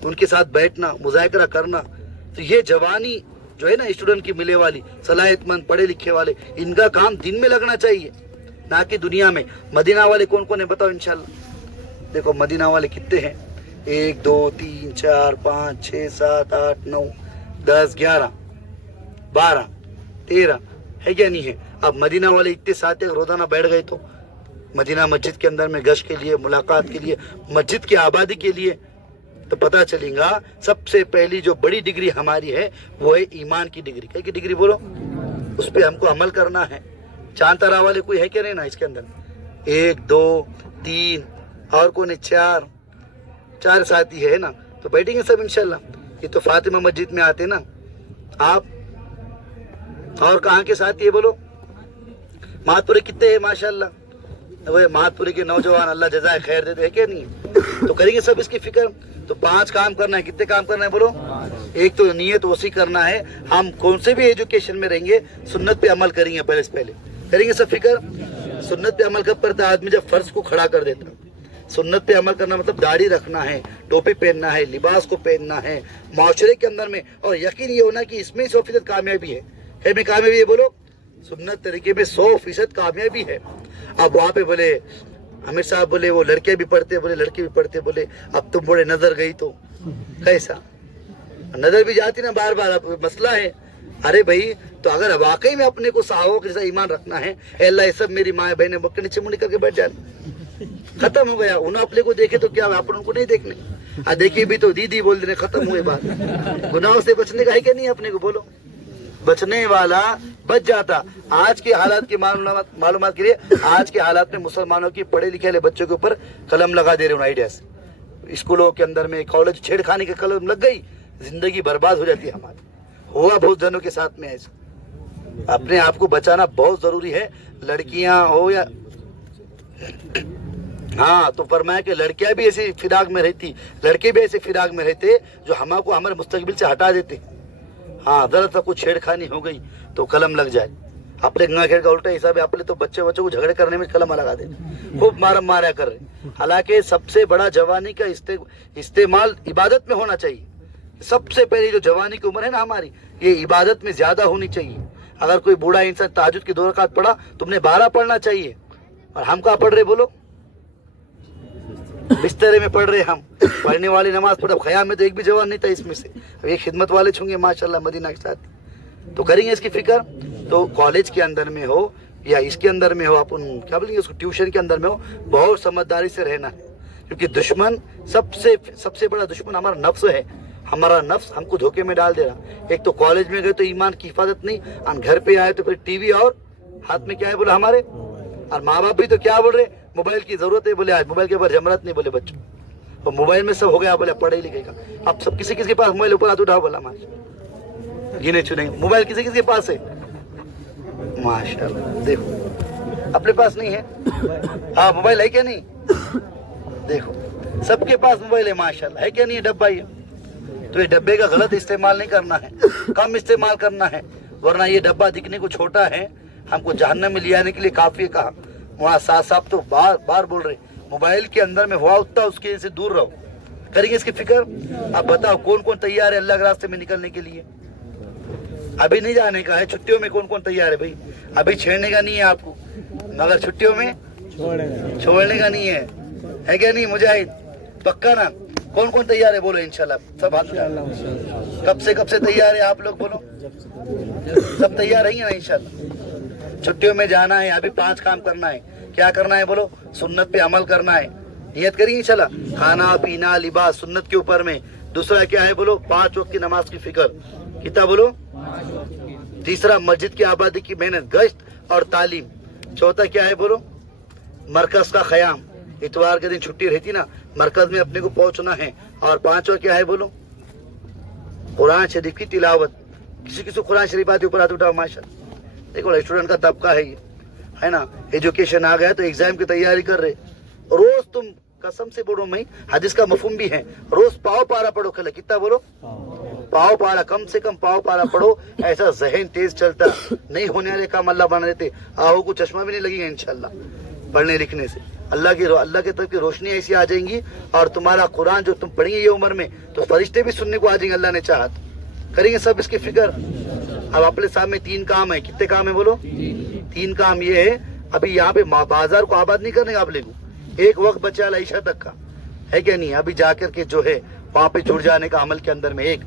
उनके साथ बैठना, मुज़ाकरा करना। तो ये जवानी जो है ना स्टूडेंट की मिले वाली, सलाहियतमंद पढ़े लिखे वाले, इनका काम दिन में लगना चाहिए, ना कि दुनिया में। मदीना वाले कौन कौन है बताओ इंशाल्लाह? देखो मदीना वाले कितने हैं? 1 2 3 4 5 6 7 8 9 10 11 12 13 है क्या नहीं है? अब मदीना वाले इतने साथ रोजाना बैठ गए तो मदीना मस्जिद के अंदर में गश्त के लिए, मुलाकात के लिए, मस्जिद की आबादी के लिए, तो पता चलेगा सबसे पहली जो बड़ी डिग्री हमारी है वो है ईमान की डिग्री। क्या की डिग्री बोलो? उस पर हमको अमल करना है। चांद तारा वाले कोई है क्या? नहीं ना इसके अंदर 1 2 3 और कौन है? 4 साथी है ना, तो बैठेंगे सब इंशाल्लाह। ये तो फातिमा मस्जिद में आते ना आप, और कहाँ के साथी है बोलो? मातपुरे कितने हैं माशाल्लाह, वो मातपुरे के नौजवान अल्लाह जज़ाए खैर देते हैं क्या नहीं? तो करेंगे सब इसकी फिक्र। तो 5 काम करना है। कितने काम करना है बोलो? एक तो नियत वसी करना है, हम कौन से भी एजुकेशन में रहेंगे सुन्नत पे अमल करेंगे, पहले से पहले करेंगे सब फिक्र। सुन्नत पे अमल कब करता है आदमी? जब फर्ज को खड़ा कर देता है। सुन्नत पे अमल करना मतलब दाढ़ी रखना है, टोपी पहनना है, लिबास को पहनना है माशरे के अंदर में, और यकीन ये होना कि इसमें 100% कामयाबी है। है में कामयाबी है बोलो? सुन्नत तरीके में 100% कामयाबी है। अब वहाँ पे बोले आमिर साहब बोले वो लड़के भी पढ़ते, बोले लड़के भी पढ़ते, बोले अब तुम बोले नजर गई तो कैसा? नजर भी जाती ना बार बार, अब मसला है। अरे भाई, तो अगर वाकई में अपने को साहबों के जैसा ईमान रखना है, अल्लाह ये सब मेरी माँ बहने बक्के नीचे मुंडी करके बैठ जाए, खत्म हो गया। उन्हें अपने को देखे तो क्या, अपन उनको नहीं देखने। देखिए भी तो दीदी बोल देने, खत्म हुए बात। गुनाहों से बचने का है क्या नहीं अपने को बोलो? बचने वाला बच जाता। आज के हालात की मालूमात के लिए, आज के हालात में मुसलमानों की पढ़े लिखे वाले बच्चों के ऊपर कलम लगा दे रहे हैं आइडियाज। स्कूलों के अंदर में, कॉलेज, छेड़खानी के कलम लग गई, जिंदगी बर्बाद हो जाती है हमारी। हुआ बहुत जनों के साथ में ऐसा। अपने आप को बचाना बहुत जरूरी है, लड़कियां हो या हाँ। तो फरमाया कि लड़कियां भी ऐसे फिराक में रहती, लड़के भी ऐसे फिराक में रहते जो हमको हमारे मुस्तकबिल से हटा देते। हाँ, जरा सा कुछ छेड़खानी हो गई तो कलम लग जाए। अपने गंगा खेड़ का उल्टा हिसाब है, अपने तो बच्चे को झगड़े करने में कलम लगा देते, खूब मारा कर रहे। हालांकि सबसे बड़ा जवानी का इस्तेमाल इबादत में होना चाहिए। सबसे पहले जो जवानी की उम्र है ना हमारी, ये इबादत में ज्यादा होनी चाहिए। अगर कोई बूढ़ा इंसान तहज्जुद की 2 रकात पढ़ा, तुमने 12 पढ़ना चाहिए। और हम कहाँ पढ़ रहे बोलो? बिस्तरे में पढ़ रहे हम। पढ़ने वाली नमाज पढ़ो, ख़याम में तो एक भी जवान नहीं था इसमें से। अब ये खिदमत वाले छूंगे माशाल्लाह मदीना के साथ, तो करेंगे इसकी फिक्र। तो कॉलेज के अंदर में हो या इसके अंदर में हो, अपन क्या बोलेंगे उसको, ट्यूशन के अंदर में हो, बहुत समझदारी से रहना है। क्योंकि दुश्मन सबसे बड़ा दुश्मन हमारा नफ्स है। हमारा नफ्स हमको धोखे में डाल दे रहा। एक तो कॉलेज में गए तो ईमान की हिफाजत नहीं, और घर पे आए तो फिर टीवी और हाथ में क्या है बोला हमारे, और माँ बाप भी तो क्या बोल रहे, मोबाइल की जरूरत है बोले, आज मोबाइल के ऊपर जमरत नहीं बोले बच्चों, और मोबाइल में सब हो गया बोले पढ़े लिखे का। अब सब किसी के पास मोबाइल, ऊपर हाथ उठाओ बोला माशा, गिने चुने मोबाइल किसी के पास है माशाल्लाह। देखो अपने पास नहीं है, हाँ मोबाइल है क्या नहीं? देखो सबके पास मोबाइल है माशाल्लाह, है क्या नहीं? डब्बा ही। तो ये डब्बे का गलत इस्तेमाल नहीं करना है, कम इस्तेमाल करना है, वरना ये डब्बा दिखने को छोटा है, हमको जहन्नम में ले आने के लिए काफी है। कहा वहाँ साहब तो बार बार बोल रहे, मोबाइल के अंदर में हुआ उतना उसके से दूर रहो। करेंगे इसकी फिक्र। अब बताओ कौन कौन तैयार है अल्लाह के रास्ते में निकलने के लिए? अभी नहीं जाने का है, छुट्टियों में कौन कौन तैयार है भाई? अभी छेड़ने का नहीं है आपको, मगर छुट्टियों में छोड़ने का नहीं है क्या नहीं? मुजाहिद पक्का ना? कौन कौन तैयार है बोलो इंशाल्लाह? सब हाथ में। कब से तैयार है आप लोग बोलो? सब तैयार है ना इंशाल्लाह? छुट्टियों में जाना है, अभी 5 काम करना है। क्या करना है बोलो? सुन्नत पे अमल करना है, नियत करिए इंशाल्लाह। खाना पीना लिबास सुन्नत के ऊपर में। दूसरा क्या है बोलो? 5 वक्त की नमाज की फिक्र। कितना बोलो? तीसरा मस्जिद की आबादी की मेहनत, गश्त और तालीम। चौथा क्या है बोलो? मरकज का ख़याम, इतवार के दिन छुट्टी रहती ना, मरकज में अपने को पहुंचना है। और 5वां क्या है बोलो? कुरान शरीफ की तिलावत। किसी कुरान शरीफ आती ऊपर हाथ उठाओ माशाल्लाह। देखो स्टूडेंट का तबका है ये, है ना? एजुकेशन आ गया तो एग्जाम की तैयारी कर रहे, रोज तुम कसम से बोलो, मैं हदीस का मफहूम भी है, रोज पाव पारा पढ़ो। कल कितना बोलो? पाव पारा, कम से कम पाव पारा पढ़ो। ऐसा जहन तेज चलता, नहीं होने वाले काम अल्लाह बना देते। आहो को चश्मा भी नहीं लगेगा इंशाल्लाह पढ़ने लिखने से। अल्लाह के तरफ की रोशनी ऐसी आ जाएंगी, और तुम्हारा कुरान जो तुम पढ़ेंगे ये उम्र में, तो फरिश्ते भी सुनने को आ जाएंगे अल्लाह ने चाहा। करेंगे सब इसकी फिक्र। अब अपने सामने 3 काम है। कितने काम है बोलो? 3 काम ये है। अभी यहाँ पे बाजार को आबाद नहीं करने आप लोग, एक वक्त बचा ईशा तक का, है क्या नहीं? अभी जाकर के जो है वहाँ पे जुड़ जाने का अमल के अंदर में एक।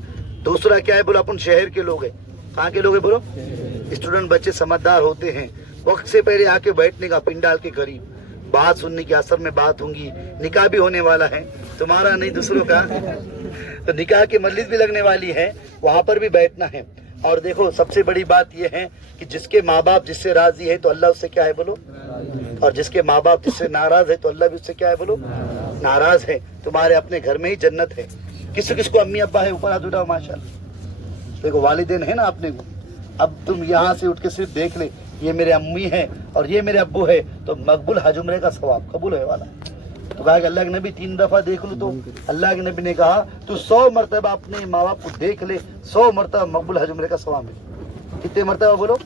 दूसरा क्या है बोलो? अपन शहर के लोग है। कहाँ के लोग है बोलो? स्टूडेंट बच्चे समझदार होते हैं, वक्त से पहले आके बैठने का पिंडाल के करीब, بات سننے کی اثر میں بات ہوں گی. نکاح بھی ہونے والا ہے تمہارا نہیں دوسروں کا, تو نکاح کی مجلس بھی لگنے والی ہے, وہاں پر بھی بیٹھنا ہے. اور دیکھو سب سے بڑی بات یہ ہے کہ جس کے ماں باپ جس سے راضی ہے تو اللہ اس سے کیا ہے بولو, اور جس کے ماں باپ جس سے ناراض ہے تو اللہ بھی اس سے کیا ہے بولو, ناراض ہے. تمہارے اپنے گھر میں ہی جنت ہے. کس کس کو امی ابا ہے اوپر ہاتھ اٹھاؤ ماشاء اللہ. دیکھو والدین ہے نا اپنے کو. اب تم یہاں سے اٹھ کے صرف دیکھ لے یہ میرے امی ہیں اور یہ میرے ابو ہے, تو مقبول حج عمرے کا ثواب قبول ہونے والا. تو کہا کہ اللہ کے نبی 3 دفعہ دیکھ لوں, تو اللہ کے نبی نے کہا تو 100 مرتبہ اپنے ماں باپ کو دیکھ لے, 100 مرتبہ مقبول حج عمرے کا ثواب ملے. کتنے مرتبہ بولو,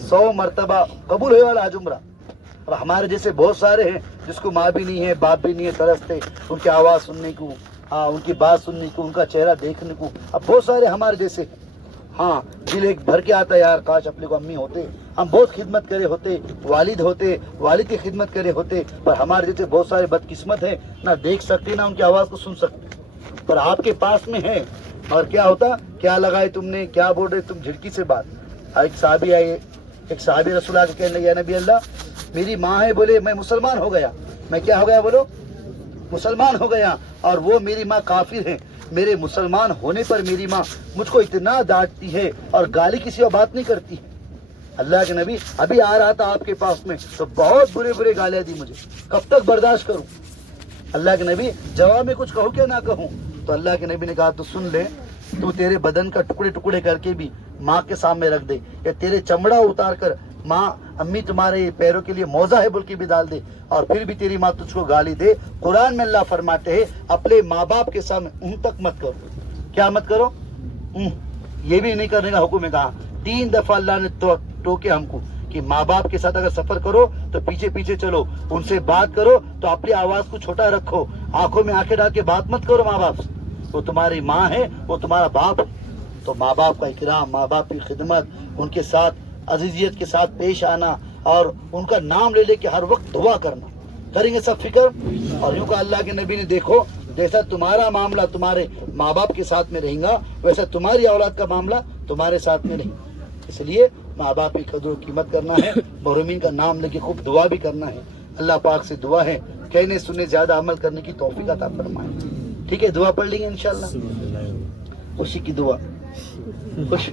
100 مرتبہ قبول ہونے والا حج عمرہ. اور ہمارے جیسے بہت سارے ہیں جس کو ماں بھی نہیں ہے باپ بھی نہیں ہے, ترستے ان کی آواز سننے کو, ان کی بات سننے کو, ان کا چہرہ دیکھنے کو. اب بہت سارے ہمارے جیسے ہیں. ہاں دل ایک بھر کے آتا ہے یار کاش اپنے کو امی ہوتے, ہم بہت خدمت کرے ہوتے, والد ہوتے, والد کی خدمت کرے ہوتے. پر ہمارے جیسے بہت سارے بدقسمت ہیں, نہ دیکھ سکتے نہ ان کی آواز کو سن سکتے. پر آپ کے پاس میں ہے, اور کیا ہوتا, کیا لگائے تم نے, کیا بول رہے تم جھڑکی سے بات. ایک صحابی آئے, ایک صحابی رسول اللہ کے کہنے لگے یا نبی اللہ میری ماں ہے, بولے میں مسلمان ہو گیا. میں کیا ہو گیا بولو, مسلمان ہو گیا, اور وہ میری ماں کافر ہے. میرے مسلمان ہونے پر میری ماں مجھ کو اتنا ڈانٹتی ہے اور گالی کسی اور بات نہیں کرتی. اللہ کے نبی ابھی آ رہا تھا آپ کے پاس میں تو بہت برے گالیاں دی مجھے, کب تک برداشت کروں. اللہ کے نبی جواب میں کچھ کہوں کیا نہ کہوں. تو اللہ کے نبی نے کہا تو سن لے, تو تیرے بدن کا ٹکڑے ٹکڑے کر کے بھی ماں کے سامنے رکھ دے, یا تیرے چمڑا اتار کر ماں امی تمہارے پیروں کے لیے موزہ ہے بول کے بھی ڈال دے, اور پھر بھی تیری ماں تجھ کو گالی دے. قرآن میں اللہ فرماتے ہیں اپنے ماں باپ کے سامنے تک مت کرو. کیا مت کرو, یہ بھی نہیں کرنے کا حکم ہے. کہا 3 دفعہ اللہ نے ٹوکے ہم کو کہ ماں باپ کے ساتھ اگر سفر کرو تو پیچھے پیچھے چلو, ان سے بات کرو تو اپنی آواز کو چھوٹا رکھو, آنکھوں میں آنکھیں ڈال کے بات مت کرو ماں باپ سے. وہ تمہاری ماں ہے, وہ تمہارا باپ ہے. تو ماں باپ کا اکرام, ماں باپ کی خدمت, ان کے ساتھ عزیزیت کے ساتھ پیش آنا, اور ان کا نام لے کے ہر وقت دعا کرنا. کریں گے سب فکر. اور یوں کہ اللہ کے نبی نے دیکھو جیسا تمہارا معاملہ تمہارے ماں باپ کے ساتھ میں رہیں گا, ویسا تمہاری اولاد کا معاملہ تمہارے ساتھ میں رہیں گا. اس لیے ماں باپ کی قدر و قیمت کرنا ہے, محرومین کا نام لے کے خوب دعا بھی کرنا ہے. اللہ پاک سے دعا ہے کہنے سننے زیادہ عمل کرنے کی توفیق عطا فرمائے. ٹھیک ہے, دعا پڑھ لیں گے انشاءاللہ. خوشی کی دعا,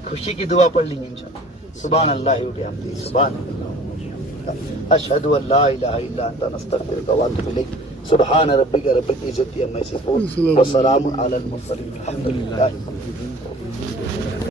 خوشی کی دعا پڑھ لیں گے انشاءاللہ. سبحان اللہ و بحمدہ, سبحان اللہ, اشہد ان لا الہ الا انت, نستغفرک و اتوب الیک. سبحان ربک رب العزت عما یصفون, وسلام علی المرسلین, الحمد للہ.